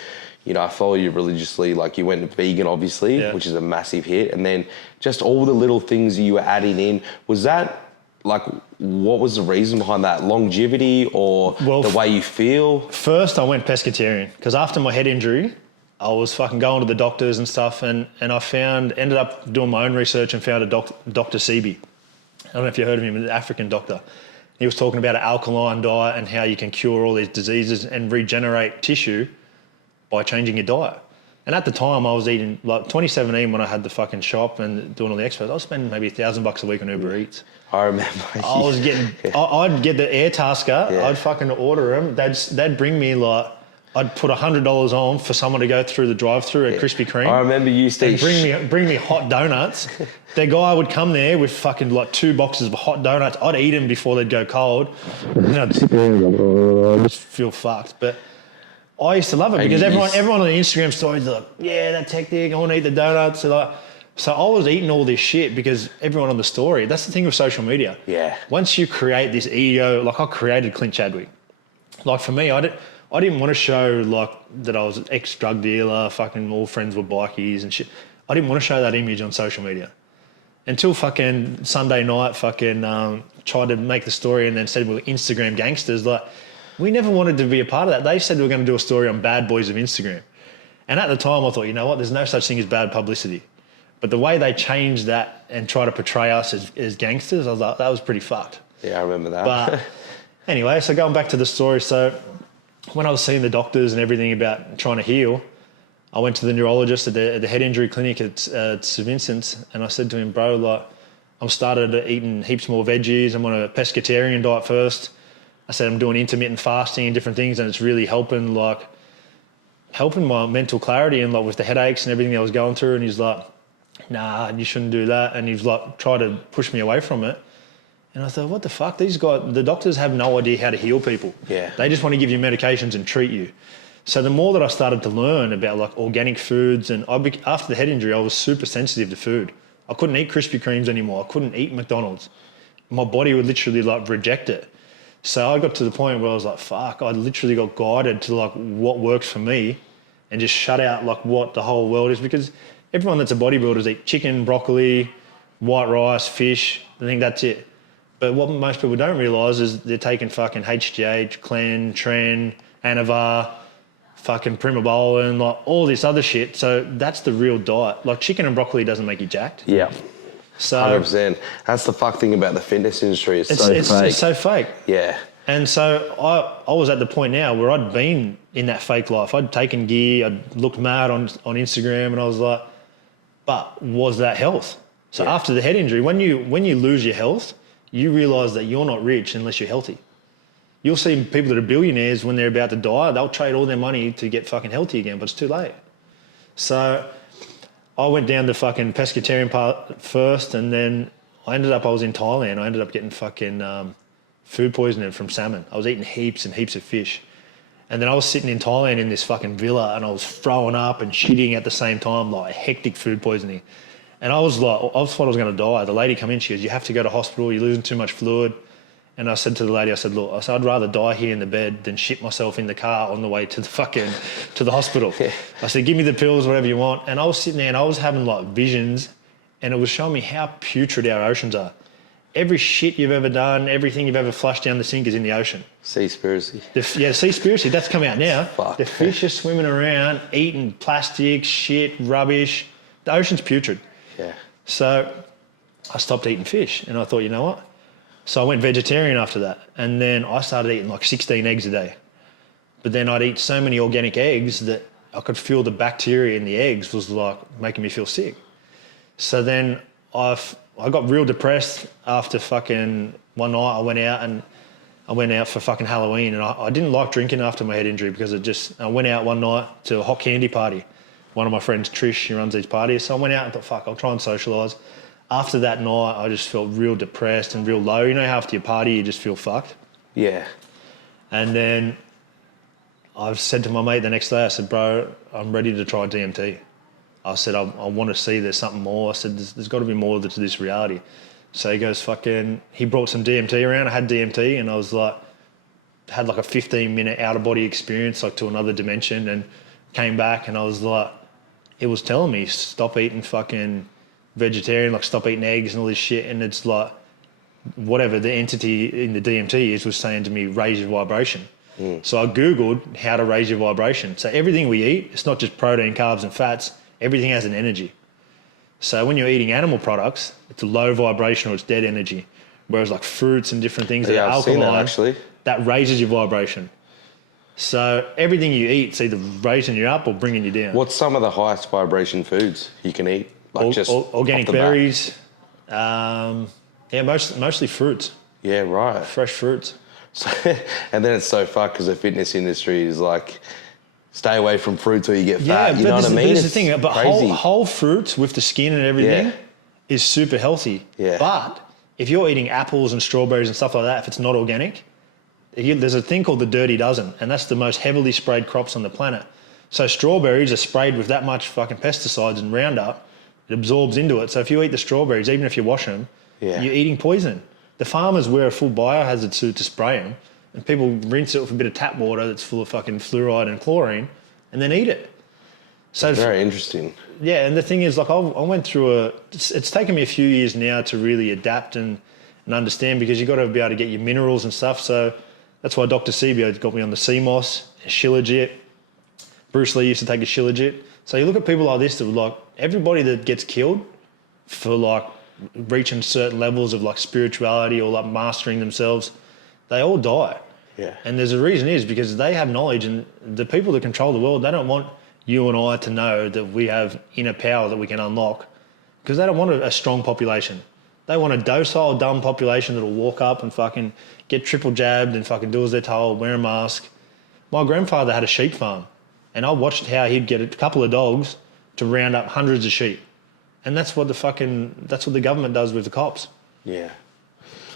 you know, I follow you religiously. Like, you went vegan, obviously, which is a massive hit. And then just all the little things you were adding in. Was that, like, what was the reason behind that? Longevity or the way you feel? First, I went pescatarian because after my head injury, I was fucking going to the doctors and stuff, and I ended up doing my own research and found a Dr. Sebi. I don't know if you heard of him, an African doctor. He was talking about an alkaline diet and how you can cure all these diseases and regenerate tissue by changing your diet. And at the time, I was eating, like 2017 when I had the fucking shop and doing all the expos, I was spending maybe $1,000 a week on Uber Eats. I remember. I was getting, I'd get the air tasker, I'd fucking order them. They'd bring me like, I'd put $100 on for someone to go through the drive-through at Krispy Kreme. I remember you used to bring me hot donuts. The guy would come there with fucking like 2 boxes of hot donuts. I'd eat them before they'd go cold. And I'd sit there and go, I just feel fucked. But I used to love it because everyone on the Instagram stories are like, yeah, that's hectic. I want to eat the donuts. So I was eating all this shit because everyone on the story. That's the thing with social media. Yeah. Once you create this ego, like I created Clint Chadwick. Like for me, I didn't want to show like that I was an ex-drug dealer, fucking all friends were bikies and shit. I didn't want to show that image on social media. Until fucking Sunday night tried to make the story and then said we were Instagram gangsters. Like, we never wanted to be a part of that. They said we were going to do a story on bad boys of Instagram. And at the time I thought, you know what, there's no such thing as bad publicity. But the way they changed that and try to portray us as gangsters, I was like, that was pretty fucked. Yeah, I remember that. But anyway, so going back to the story, so when I was seeing the doctors and everything about trying to heal, I went to the neurologist at the head injury clinic at St Vincent's, and I said to him, bro, like, I'm started eating heaps more veggies. I'm on a pescatarian diet first. I said I'm doing intermittent fasting and different things, and it's really helping my mental clarity and like with the headaches and everything I was going through. And he's like, nah, you shouldn't do that. And he's like, tried to push me away from it. And I thought, what the fuck? These guys, the doctors have no idea how to heal people. Yeah. They just want to give you medications and treat you. So the more that I started to learn about like organic foods, and after the head injury, I was super sensitive to food. I couldn't eat Krispy Kremes anymore. I couldn't eat McDonald's. My body would literally like reject it. So I got to the point where I was like, fuck, I literally got guided to like what works for me and just shut out like what the whole world is, because everyone that's a bodybuilder eat chicken, broccoli, white rice, fish. I think that's it. But what most people don't realise is they're taking fucking HGH, Clen, Tren, Anavar, fucking Primobolan, like all this other shit. So that's the real diet. Like chicken and broccoli doesn't make you jacked. Yeah. So 100%. That's the fuck thing about the fitness industry. It's so fake. It's so fake. Yeah. And so I was at the point now where I'd been in that fake life. I'd taken gear, I'd looked mad on Instagram, and I was like, but was that health? So after the head injury, when you lose your health, you realise that you're not rich unless you're healthy. You'll see people that are billionaires when they're about to die, they'll trade all their money to get fucking healthy again, but it's too late. So I went down the fucking pescatarian part first, and then I was in Thailand. I ended up getting fucking food poisoning from salmon. I was eating heaps and heaps of fish. And then I was sitting in Thailand in this fucking villa, and I was throwing up and shitting at the same time, like hectic food poisoning. And I thought I was going to die. The lady come in, she goes, you have to go to hospital, you're losing too much fluid. And I said to the lady, look, I'd rather die here in the bed than shit myself in the car on the way to the hospital. Yeah. I said, give me the pills, whatever you want. And I was sitting there and I was having like visions, and it was showing me how putrid our oceans are. Every shit you've ever done, everything you've ever flushed down the sink is in the ocean. Seaspiracy. Seaspiracy, that's come out now. Fuck. The fish are swimming around, eating plastic, shit, rubbish. The ocean's putrid. Yeah. So I stopped eating fish, and I thought, you know what? So I went vegetarian after that, and then I started eating like 16 eggs a day. But then I'd eat so many organic eggs that I could feel the bacteria in the eggs was like making me feel sick. So then I got real depressed after fucking one night. I went out and I went out for fucking Halloween, and I didn't like drinking after my head injury because I went out one night to a hot candy party. One of my friends, Trish, she runs these parties. So I went out and thought, fuck, I'll try and socialise. After that night, I just felt real depressed and real low. You know how after your party, you just feel fucked? Yeah. And then I said to my mate the next day, I said, bro, I'm ready to try DMT. I said, I want to see there's something more. I said, there's got to be more to this reality. So he goes, he brought some DMT around. I had DMT and I was like, had like a 15-minute out-of-body experience, like to another dimension, and came back and I was like, it was telling me, stop eating fucking vegetarian, like stop eating eggs and all this shit. And it's like, whatever the entity in the DMT was saying to me, raise your vibration. So I Googled how to raise your vibration. So everything we eat, it's not just protein, carbs and fats, everything has an energy. So when you're eating animal products, it's a low vibration or it's dead energy. Whereas like fruits and different things that are alkaline, that raises your vibration. So everything you eat, it's either raising you up or bringing you down. What's some of the highest vibration foods you can eat? Like organic berries. Mostly fruits. Yeah, right. Fresh fruits. So, and then it's so fucked because the fitness industry is like, stay away from fruits or you get fat. You know what I mean? That's the thing. But whole fruits with the skin and everything is super healthy. Yeah. But if you're eating apples and strawberries and stuff like that, if it's not organic, there's a thing called the dirty dozen, and that's the most heavily sprayed crops on the planet. So strawberries are sprayed with that much fucking pesticides and Roundup, it absorbs into it. So if you eat the strawberries, even if you wash them, you're eating poison. The farmers wear a full biohazard suit to spray them, and people rinse it with a bit of tap water that's full of fucking fluoride and chlorine, and then eat it. So that's very interesting. Yeah, and the thing is, like, I went through it's taken me a few years now to really adapt and understand, because you've got to be able to get your minerals and stuff. So that's why Dr. Sebi got me on the CMOS, Shilajit. Bruce Lee used to take a Shilajit. So you look at people like this that like, everybody that gets killed for like reaching certain levels of like spirituality or like mastering themselves, they all die. Yeah. And there's a reason is because they have knowledge, and the people that control the world, they don't want you and I to know that we have inner power that we can unlock, because they don't want a strong population. They want a docile, dumb population that'll walk up and fucking get triple jabbed and fucking do as they're told, wear a mask. My grandfather had a sheep farm, and I watched how he'd get a couple of dogs to round up hundreds of sheep. And that's what the government does with the cops. Yeah.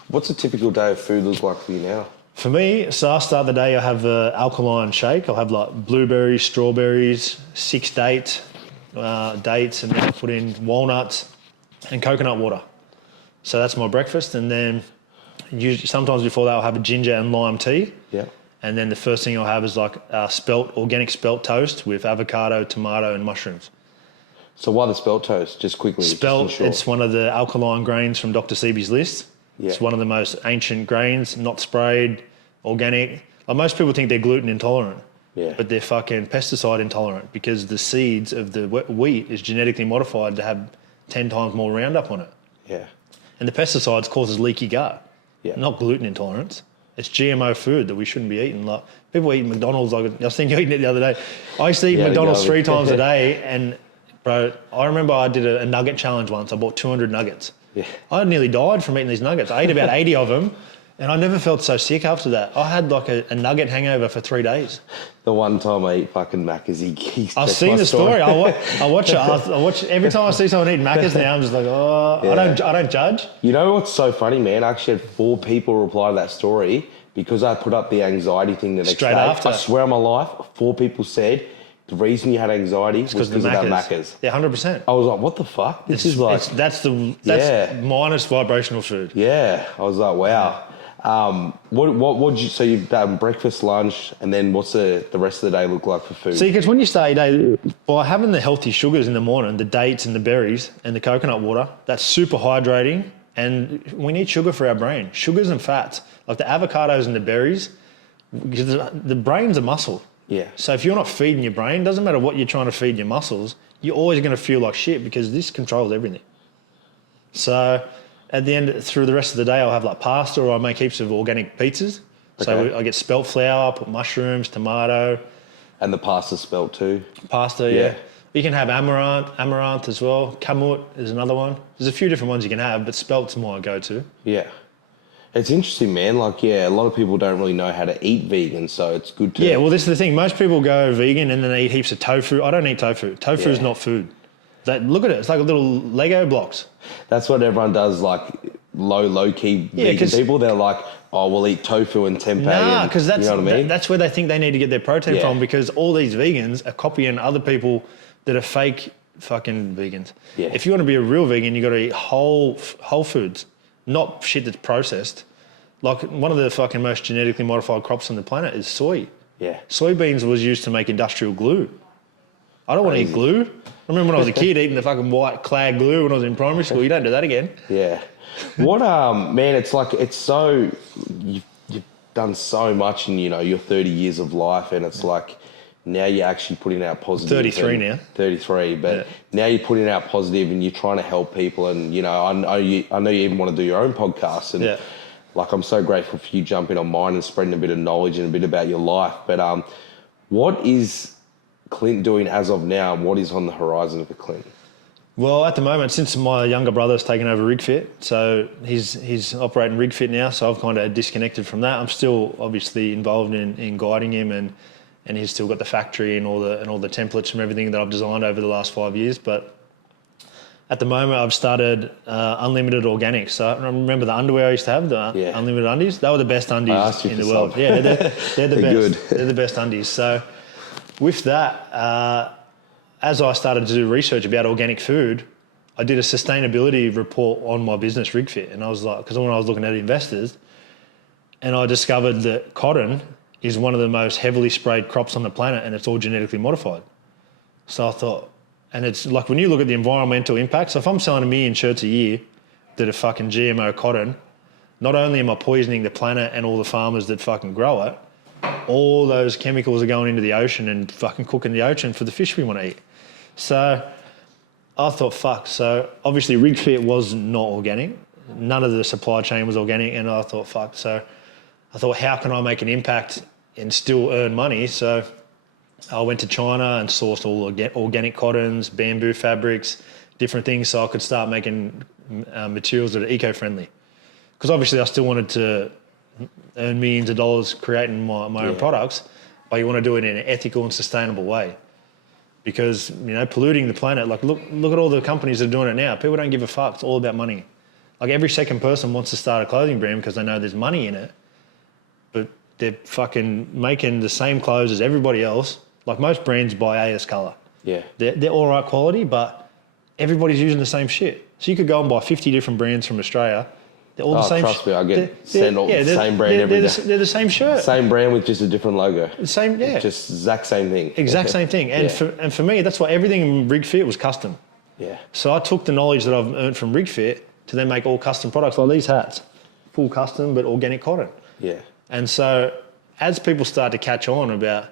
What's a typical day of food look like for you now? For me, so I start the day, I have an alkaline shake. I'll have like blueberries, strawberries, 6 dates, and then I'll put in walnuts and coconut water. So that's my breakfast. And then usually, sometimes before that, I'll have a ginger and lime tea. Yeah. And then the first thing I'll have is like organic spelt toast with avocado, tomato and mushrooms. So why the spelt toast? Just quickly. Spelt, it's one of the alkaline grains from Dr. Sebi's list. Yeah. It's one of the most ancient grains, not sprayed, organic. Like, most people think they're gluten intolerant, but they're fucking pesticide intolerant, because the seeds of the wheat is genetically modified to have 10 times more Roundup on it. Yeah. And the pesticides causes leaky gut, not gluten intolerance. It's GMO food that we shouldn't be eating. Like, people eat McDonald's. I was thinking eating it the other day. I used to eat McDonald's 3 times a day, and bro, I remember I did a nugget challenge once. I bought 200 nuggets. Yeah. I nearly died from eating these nuggets. I ate about 80 of them, and I never felt so sick after that. I had like a nugget hangover for 3 days. The one time I eat fucking Macca's, I've seen the story. I watch it. I watch every time I see someone eating Macca's now. I'm just like, I don't judge. You know what's so funny, man? I actually had 4 people reply to that story because I put up the anxiety thing the next day. After. I swear on my life, 4 people said the reason you had anxiety was because of that Macca's. Yeah, 100%. I was like, what the fuck? That's minus vibrational food. Yeah, I was like, wow. What did you? So you've done breakfast, lunch, and then what's the rest of the day look like for food? See, because when you start your day, by having the healthy sugars in the morning, the dates and the berries and the coconut water, that's super hydrating, and we need sugar for our brain. Sugars and fats, like the avocados and the berries, because the brain's a muscle. Yeah. So if you're not feeding your brain, doesn't matter what you're trying to feed your muscles, you're always going to feel like shit, because this controls everything. So at the end, through the rest of the day, I'll have like pasta, or I make heaps of organic pizzas. Okay. So I get spelt flour, put mushrooms, tomato. And the pasta's spelt too? Pasta, yeah. You can have amaranth as well. Kamut is another one. There's a few different ones you can have, but spelt's my go-to. Yeah. It's interesting, man. Like, yeah, a lot of people don't really know how to eat vegan, so it's good to... Yeah, well, this is the thing. Most people go vegan and then they eat heaps of tofu. I don't eat tofu. Tofu is not food. Look at it. It's like a little Lego blocks. That's what everyone does, like, low-key vegan people. They're like, oh, we'll eat tofu and tempeh. Nah, because that's, you know what I mean? That's where they think they need to get their protein from, because all these vegans are copying other people that are fake fucking vegans. Yeah. If you want to be a real vegan, you got to eat whole foods, not shit that's processed. Like, one of the fucking most genetically modified crops on the planet is soy. Yeah. Soybeans was used to make industrial glue. I don't want to eat glue. I remember when I was a kid eating the fucking white clad glue when I was in primary school. You don't do that again. Yeah. What, man, it's like, it's so, you've done so much in, you know, your 30 years of life, and it's like, now you're actually putting out positive. 33 now. 33, but now you're putting out positive and you're trying to help people, and, you know, I know you even want to do your own podcast, and like, I'm so grateful for you jumping on mine and spreading a bit of knowledge and a bit about your life. But what is Clint doing as of now? What is on the horizon for Clint? Well, at the moment, since my younger brother's taken over RigFit, so he's operating RigFit now, so I've kind of disconnected from that. I'm still obviously involved in guiding him, and he's still got the factory and all the templates from everything that I've designed over the last 5 years. But at the moment, I've started Unlimited Organics. So I remember the underwear I used to have, the Unlimited undies. They were the best undies in the world. Some. Yeah, they're the best. Good. They're the best undies. So with that, as I started to do research about organic food, I did a sustainability report on my business, RigFit. And I was like, because when I was looking at investors, and I discovered that cotton is one of the most heavily sprayed crops on the planet, and it's all genetically modified. So I thought, and it's like, when you look at the environmental impact, so if I'm selling 1 million shirts a year that are fucking GMO cotton, not only am I poisoning the planet and all the farmers that fucking grow it, all those chemicals are going into the ocean and fucking cooking the ocean for the fish we want to eat. So I thought, fuck. So obviously RigFit was not organic. None of the supply chain was organic, and I thought, fuck. So I thought, how can I make an impact and still earn money? So I went to China and sourced all organic cottons, bamboo fabrics, different things, so I could start making materials that are eco-friendly. Because obviously I still wanted to earn millions of dollars creating my own products, but you want to do it in an ethical and sustainable way. Because, you know, polluting the planet, like look at all the companies that are doing it now. People don't give a fuck. It's all about money. Like, every second person wants to start a clothing brand because they know there's money in it, but they're fucking making the same clothes as everybody else. Like, most brands buy AS colour. Yeah. They're all right quality, but everybody's using the same shit. So you could go and buy 50 different brands from Australia. They're all the same. Trust me, I get sent all the same brand every day. They're the same shirt. Same brand with just a different logo. Same, yeah. Just exact same thing. Exact same thing. And for me, that's why everything in RigFit was custom. Yeah. So I took the knowledge that I've earned from RigFit to then make all custom products, like these hats. Full custom, but organic cotton. Yeah. And so as people start to catch on about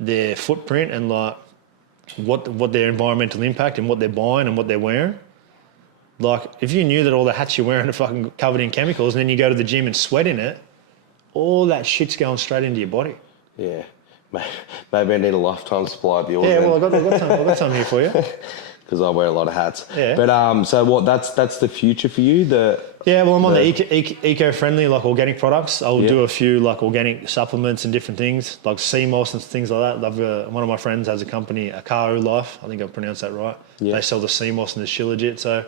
their footprint and like what their environmental impact and what they're buying and what they're wearing, like, if you knew that all the hats you're wearing are fucking covered in chemicals, and then you go to the gym and sweat in it, all that shit's going straight into your body. Yeah. Maybe I need a lifetime supply of yours. Yeah, well, I've got some here for you. Because I wear a lot of hats. Yeah. But so what? That's the future for you. I'm on the eco-friendly, like, organic products. I'll do a few like organic supplements and different things, like sea moss and things like that. One of my friends has a company, Akao Life. I think I pronounced that right. Yeah. They sell the sea moss and the shilajit. So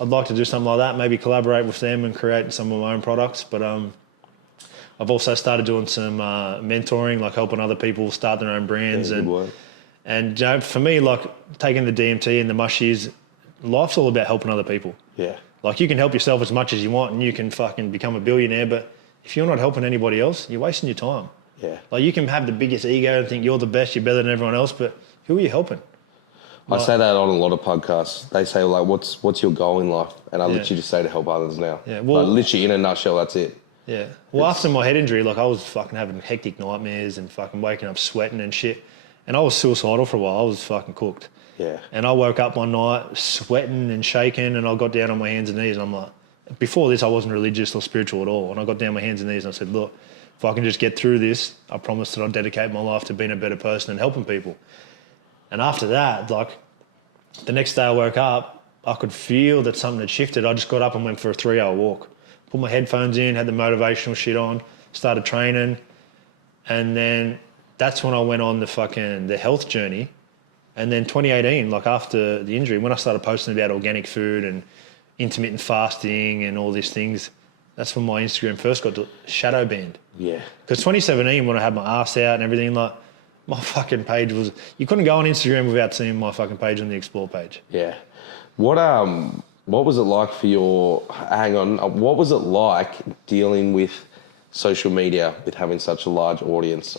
I'd like to do something like that. Maybe collaborate with them and create some of my own products. But I've also started doing some mentoring, like helping other people start their own brands. And you know, for me, like, taking the DMT and the mushies, life's all about helping other people. Yeah. Like, you can help yourself as much as you want and you can fucking become a billionaire, but if you're not helping anybody else, you're wasting your time. Yeah. Like, you can have the biggest ego and think you're the best, you're better than everyone else, but who are you helping? I say that on a lot of podcasts. They say, like, what's your goal in life? And I literally just say to help others now. Yeah. Well, like, literally, in a nutshell, that's it. Yeah. Well, after my head injury, like, I was fucking having hectic nightmares and fucking waking up sweating and shit. And I was suicidal for a while. I was fucking cooked. Yeah. And I woke up one night sweating and shaking, and I got down on my hands and knees, and I'm like, before this, I wasn't religious or spiritual at all. And I got down on my hands and knees and I said, look, if I can just get through this, I promise that I'll dedicate my life to being a better person and helping people. And after that, like, the next day I woke up, I could feel that something had shifted. I just got up and went for a 3-hour walk. put my headphones in, had the motivational shit on, started training. And then that's when I went on the health journey. And then 2018, like after the injury, when I started posting about organic food and intermittent fasting and all these things, that's when my Instagram first got shadow banned. Yeah. Because 2017, when I had my ass out and everything, like my fucking page was, you couldn't go on Instagram without seeing my fucking page on the explore page. Yeah. What was it like for what was it like dealing with social media, with having such a large audience?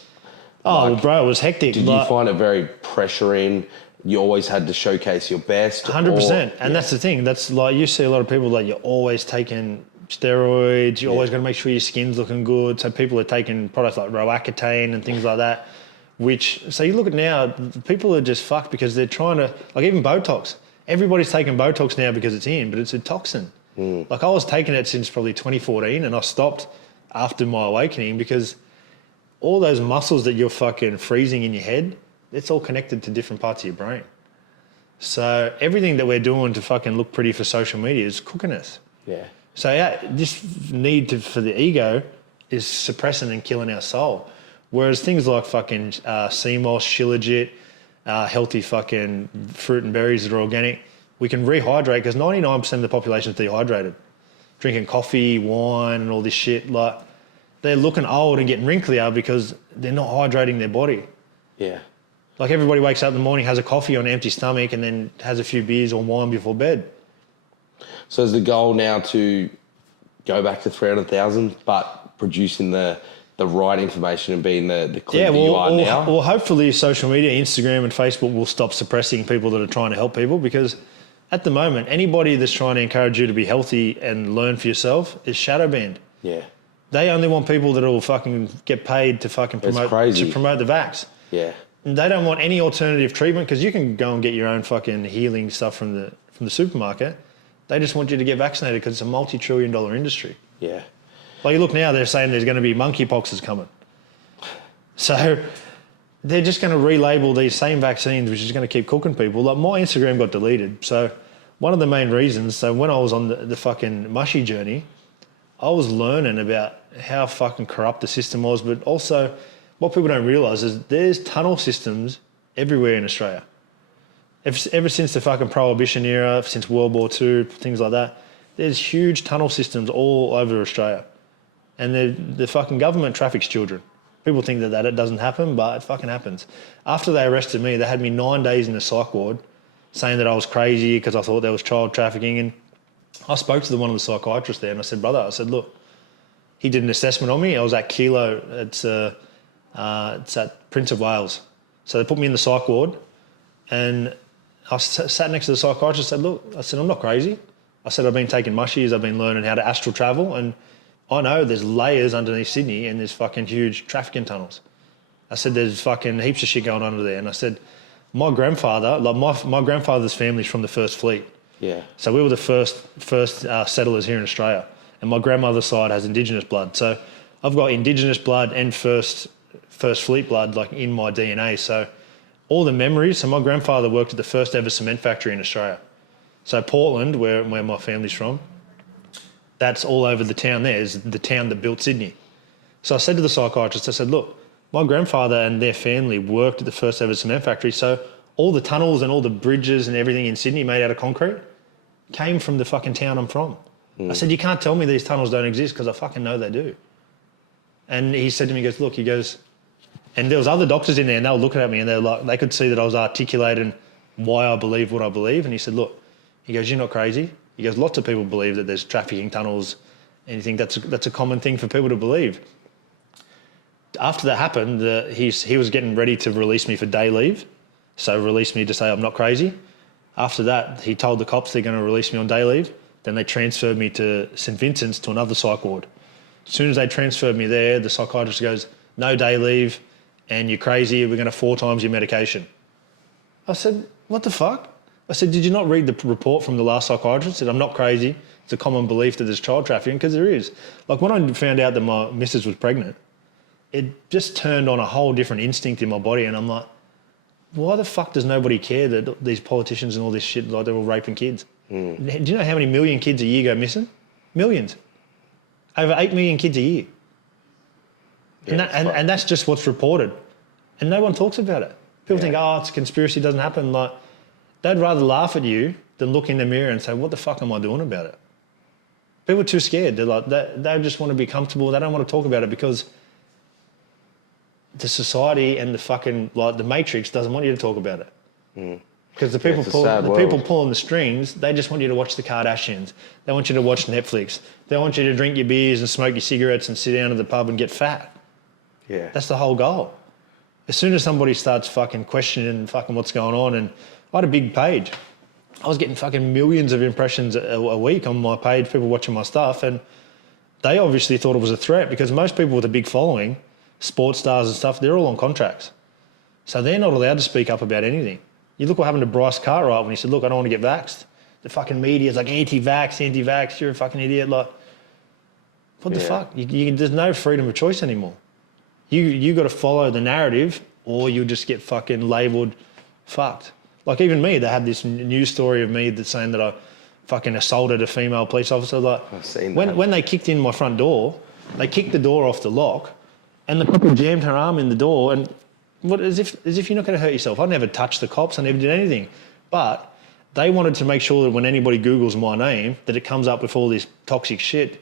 Oh, well, bro, it was hectic. Did you find it very pressuring? You always had to showcase your best? 100%. And that's the thing. That's like, you see a lot of people like, you're always taking steroids, you're always got to make sure your skin's looking good. So people are taking products like Roaccutane and things like that, so you look at now, people are just fucked because they're trying to, like even Botox. Everybody's taking Botox now because it's in, but it's a toxin. Like I was taking it since probably 2014 and I stopped after my awakening because all those muscles that you're fucking freezing in your head, it's all connected to different parts of your brain. So everything that we're doing to fucking look pretty for social media is cooking us. Yeah. So this need for the ego is suppressing and killing our soul. Whereas things like fucking sea moss, shilajit, healthy fucking fruit and berries that are organic, we can rehydrate because 99% of the population is dehydrated. Drinking coffee, wine and all this shit, like they're looking old and getting wrinklier because they're not hydrating their body. Yeah. Like everybody wakes up in the morning, has a coffee on an empty stomach and then has a few beers or wine before bed. So is the goal now to go back to 300,000 but producing the right information and being the Clint that you are now? Well, hopefully social media, Instagram and Facebook will stop suppressing people that are trying to help people because at the moment, anybody that's trying to encourage you to be healthy and learn for yourself is shadow banned. Yeah. They only want people that will fucking get paid to fucking promote the vax. Yeah. And they don't want any alternative treatment because you can go and get your own fucking healing stuff from the supermarket. They just want you to get vaccinated because it's a multi-trillion-dollar industry. Yeah. Like you look now, they're saying there's going to be monkeypox is coming. So they're just going to relabel these same vaccines, which is going to keep cooking people. Like my Instagram got deleted. So one of the main reasons, so when I was on the fucking mushy journey, I was learning about how fucking corrupt the system was, but also what people don't realise is there's tunnel systems everywhere in Australia. Ever since the fucking Prohibition era, since World War II, things like that, there's huge tunnel systems all over Australia. And the fucking government traffics children. People think that it doesn't happen, but it fucking happens. After they arrested me, they had me 9 days in a psych ward saying that I was crazy because I thought there was child trafficking. And I spoke to one of the psychiatrists there and I said, brother, look, he did an assessment on me. I was at Kilo, it's at Prince of Wales. So they put me in the psych ward and I sat next to the psychiatrist and said, I'm not crazy. I said, I've been taking mushies, I've been learning how to astral travel and I know there's layers underneath Sydney and there's fucking huge trafficking tunnels. I said, there's fucking heaps of shit going on under there. And I said, my grandfather, like my grandfather's family's from the First Fleet. Yeah. So we were the first settlers here in Australia. And my grandmother's side has Indigenous blood. So I've got Indigenous blood and First Fleet blood like in my DNA. So all the memories, so my grandfather worked at the first ever cement factory in Australia. So Portland, where my family's from, that's all over the town there, is the town that built Sydney. So I said to the psychiatrist, I said, look, my grandfather and their family worked at the first ever cement factory, so all the tunnels and all the bridges and everything in Sydney made out of concrete came from the fucking town I'm from. I said, you can't tell me these tunnels don't exist because I fucking know they do. And he said to me, he goes, and there was other doctors in there and they were looking at me and they could see that I was articulating why I believe what I believe. And he said, look, he goes, you're not crazy. He goes, lots of people believe that there's trafficking tunnels and you think that's a common thing for people to believe. After that happened, he was getting ready to release me for day leave. So release me to say I'm not crazy. After that, he told the cops they're going to release me on day leave. Then they transferred me to St. Vincent's to another psych ward. As soon as they transferred me there, the psychiatrist goes, no day leave and you're crazy, we're going to 4 times your medication. I said, what the fuck? I said, did you not read the report from the last psychiatrist? I said, I'm not crazy. It's a common belief that there's child trafficking, because there is. Like when I found out that my missus was pregnant, it just turned on a whole different instinct in my body. And I'm like, why the fuck does nobody care that these politicians and all this shit, like they're all raping kids? Do you know how many million kids a year go missing? Millions. Over 8 million kids a year. Yeah, and that's just what's reported. And no one talks about it. People think, oh, it's a conspiracy, it doesn't happen. Like, they'd rather laugh at you than look in the mirror and say, what the fuck am I doing about it? People are too scared. They're like, they just want to be comfortable. They don't want to talk about it because the society and the fucking, like, the Matrix doesn't want you to talk about it. Because the people people pulling the strings, they just want you to watch the Kardashians. They want you to watch Netflix. They want you to drink your beers and smoke your cigarettes and sit down at the pub and get fat. Yeah. That's the whole goal. As soon as somebody starts fucking questioning fucking what's going on, and I had a big page. I was getting fucking millions of impressions a week on my page, people watching my stuff, and they obviously thought it was a threat because most people with a big following, sports stars and stuff, they're all on contracts. So they're not allowed to speak up about anything. You look what happened to Bryce Cartwright when he said, look, I don't want to get vaxxed. The fucking media's like, anti-vax, you're a fucking idiot. Like, what the fuck? There's no freedom of choice anymore. You got to follow the narrative or you'll just get fucking labelled fucked. Like even me, they had this news story of me that's saying that I fucking assaulted a female police officer. Like, I've seen that. When they kicked in my front door, they kicked the door off the lock and the cop jammed her arm in the door and as if you're not going to hurt yourself. I never touched the cops. I never did anything. But they wanted to make sure that when anybody Googles my name, that it comes up with all this toxic shit.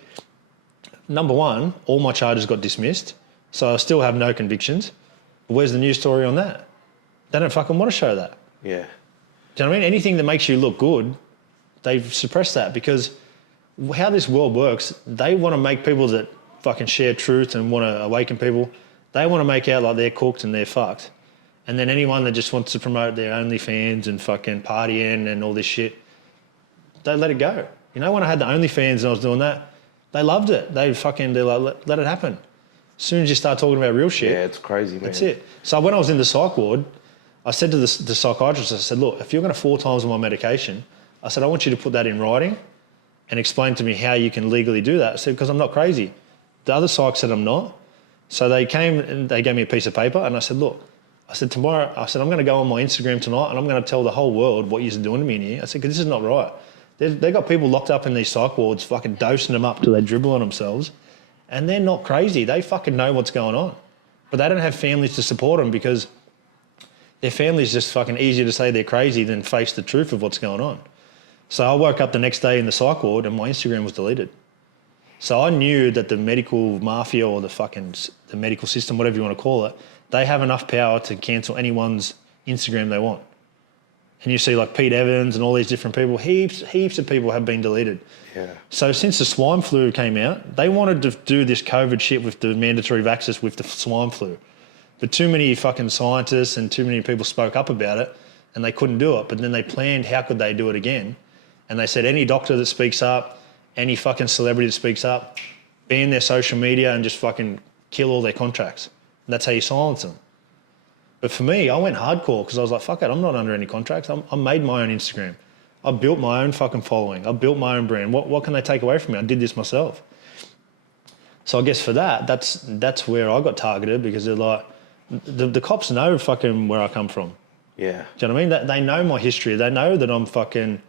Number one, all my charges got dismissed. So I still have no convictions. But where's the news story on that? They don't fucking want to show that. Yeah. Do you know what I mean? Anything that makes you look good, they've suppressed that because how this world works, they want to make people that fucking share truth and want to awaken people, they want to make out like they're cooked and they're fucked. And then anyone that just wants to promote their OnlyFans and fucking partying and all this shit, they let it go. You know, when I had the OnlyFans and I was doing that, they loved it. They're like, let it happen. As soon as you start talking about real shit. Yeah, it's crazy, man. That's it. So when I was in the psych ward, I said to the psychiatrist, I said, look, if you're going to 4 times my medication, I said, I want you to put that in writing and explain to me how you can legally do that. I said, because I'm not crazy. The other psych said I'm not. So they came and they gave me a piece of paper and I said, look, I said, tomorrow, I said, I'm going to go on my Instagram tonight and I'm going to tell the whole world what you're doing to me in here. I said, because this is not right. They got people locked up in these psych wards, fucking dosing them up till they dribble on themselves. And they're not crazy. They fucking know what's going on. But they don't have families to support them because their family's just fucking easier to say they're crazy than face the truth of what's going on. So I woke up the next day in the psych ward and my Instagram was deleted. So I knew that the medical mafia or the medical system, whatever you want to call it, they have enough power to cancel anyone's Instagram they want. And you see like Pete Evans and all these different people, heaps of people have been deleted. Yeah. So since the swine flu came out, they wanted to do this COVID shit with the mandatory vaccines with the swine flu. But too many fucking scientists and too many people spoke up about it and they couldn't do it. But then they planned how could they do it again. And they said any doctor that speaks up, any fucking celebrity that speaks up, ban their social media and just fucking kill all their contracts. And that's how you silence them. But for me, I went hardcore because I was like, fuck it, I'm not under any contracts. I made my own Instagram. I built my own fucking following. I built my own brand. What can they take away from me? I did this myself. So I guess for that's where I got targeted because they're like, the cops know fucking where I come from. Yeah. Do you know what I mean? They know my history. They know that I'm fucking...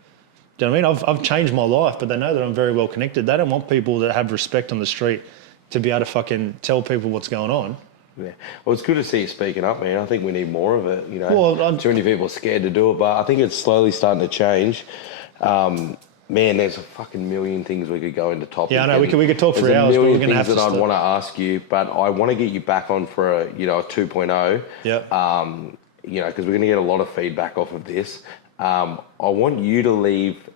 Do you know what I mean? I've changed my life, but they know that I'm very well connected. They don't want people that have respect on the street to be able to fucking tell people what's going on. Yeah. Well, it's good to see you speaking up, man. I think we need more of it, you know. Well, too many people are scared to do it, but I think it's slowly starting to change. Man, there's a fucking million things we could go into topic. Yeah, I know. We could talk for hours, but we're going to have to stop. I'd want to ask you, but I want to get you back on for a 2.0. Yeah. You know, because we're going to get a lot of feedback off of this. I want you to leave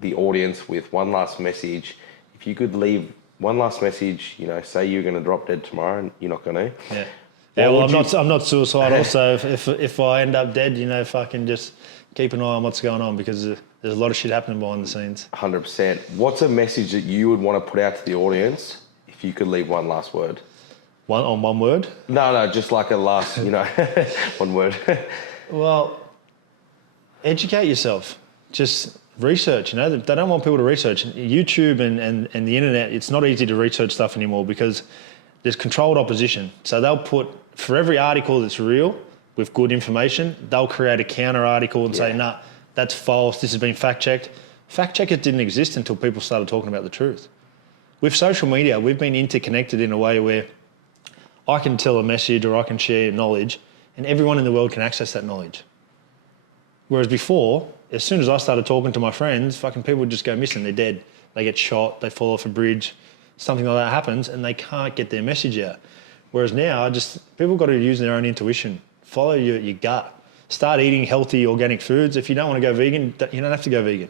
the audience with one last message. If you could leave one last message, you know, say you're going to drop dead tomorrow and you're not going to. Yeah. Yeah, well, I'm not suicidal, so if I end up dead, you know, fucking just keep an eye on what's going on because there's a lot of shit happening behind the scenes. 100%. What's a message that you would want to put out to the audience if you could leave one last word? One word? No, just like a last, you know, one word. Well, educate yourself. Just research, you know. They don't want people to research. YouTube and the internet, it's not easy to research stuff anymore because there's controlled opposition. So they'll put, for every article that's real with good information, they'll create a counter article and say, nah, that's false, this has been fact checked. Fact checkers didn't exist until people started talking about the truth. with social media, we've been interconnected in a way where I can tell a message or I can share knowledge and everyone in the world can access that knowledge. Whereas before, as soon as I started talking to my friends, fucking people would just go missing. They're dead. They get shot. They fall off a bridge. Something like that happens and they can't get their message out. Whereas now, people got to use their own intuition. Follow your gut. Start eating healthy, organic foods. If you don't want to go vegan, you don't have to go vegan.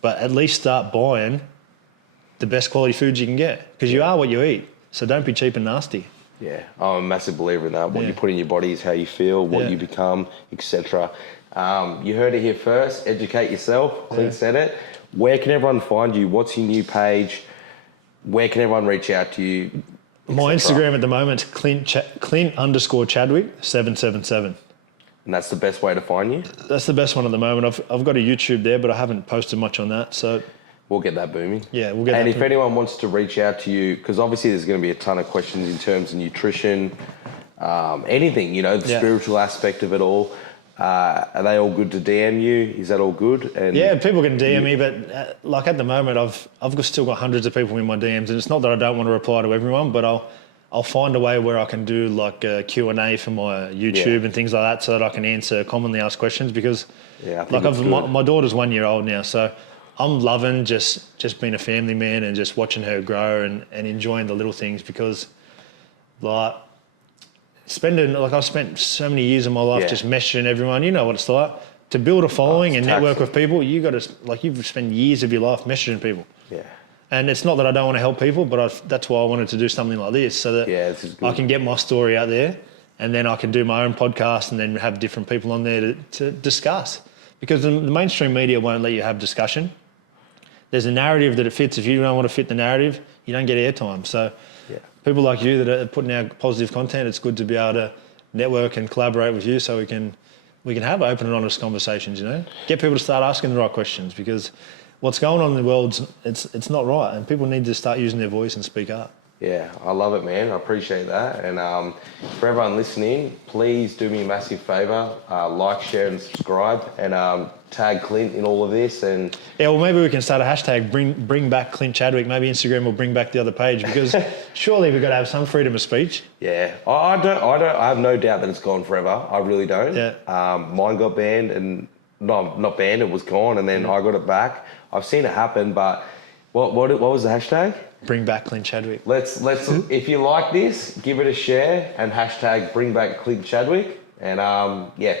But at least start buying the best quality foods you can get because you are what you eat. So don't be cheap and nasty. Yeah, I'm a massive believer in that. What you put in your body is how you feel, what you become, etc. You heard it here first. Educate yourself. Clint said it. Where can everyone find you? What's your new page? Where can everyone reach out to you? My Instagram at the moment is Clint_Chadwick 777. And that's the best way to find you? That's the best one at the moment. I've got a YouTube there, but I haven't posted much on that. So we'll get that booming. Yeah, we'll get that. And if anyone wants to reach out to you, because obviously there's going to be a ton of questions in terms of nutrition, anything, the spiritual aspect of it all. Are they all good to DM you? Is that all good? And yeah, people can DM me, but like at the moment, I've still got hundreds of people in my DMs, and it's not that I don't want to reply to everyone, but I'll find a way where I can do like a Q&A for my YouTube and things like that, so that I can answer commonly asked questions. Because my daughter's 1 year old now, so I'm loving just being a family man and just watching her grow and enjoying the little things, because like I've spent so many years of my life just messaging everyone. You know what it's like to build a following and network with people. You've spent years of your life messaging people. Yeah. And it's not that I don't want to help people, but that's why I wanted to do something like this, so that I can get my story out there, and then I can do my own podcast and then have different people on there to discuss. Because the mainstream media won't let you have discussion. There's a narrative that it fits. If you don't want to fit the narrative, you don't get airtime. So people like you that are putting out positive content, it's good to be able to network and collaborate with you, so we can have open and honest conversations, Get people to start asking the right questions, because what's going on in the world, it's not right, and people need to start using their voice and speak up. Yeah, I love it, man. I appreciate that. And for everyone listening, please do me a massive favour, like, share and subscribe, and tag Clint in all of this. And well, maybe we can start a hashtag, bring back Clint Chadwick. Maybe Instagram will bring back the other page, because surely we've got to have some freedom of speech. Yeah, I have no doubt that it's gone forever. I really don't. Yeah. Mine got banned, and no, not banned, it was gone, and then I got it back. I've seen it happen, but what was the hashtag? Bring back Clint Chadwick. Let's if you like this, give it a share and hashtag bring back Clint Chadwick. And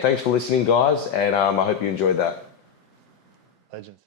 thanks for listening, guys, and I hope you enjoyed that. Legends.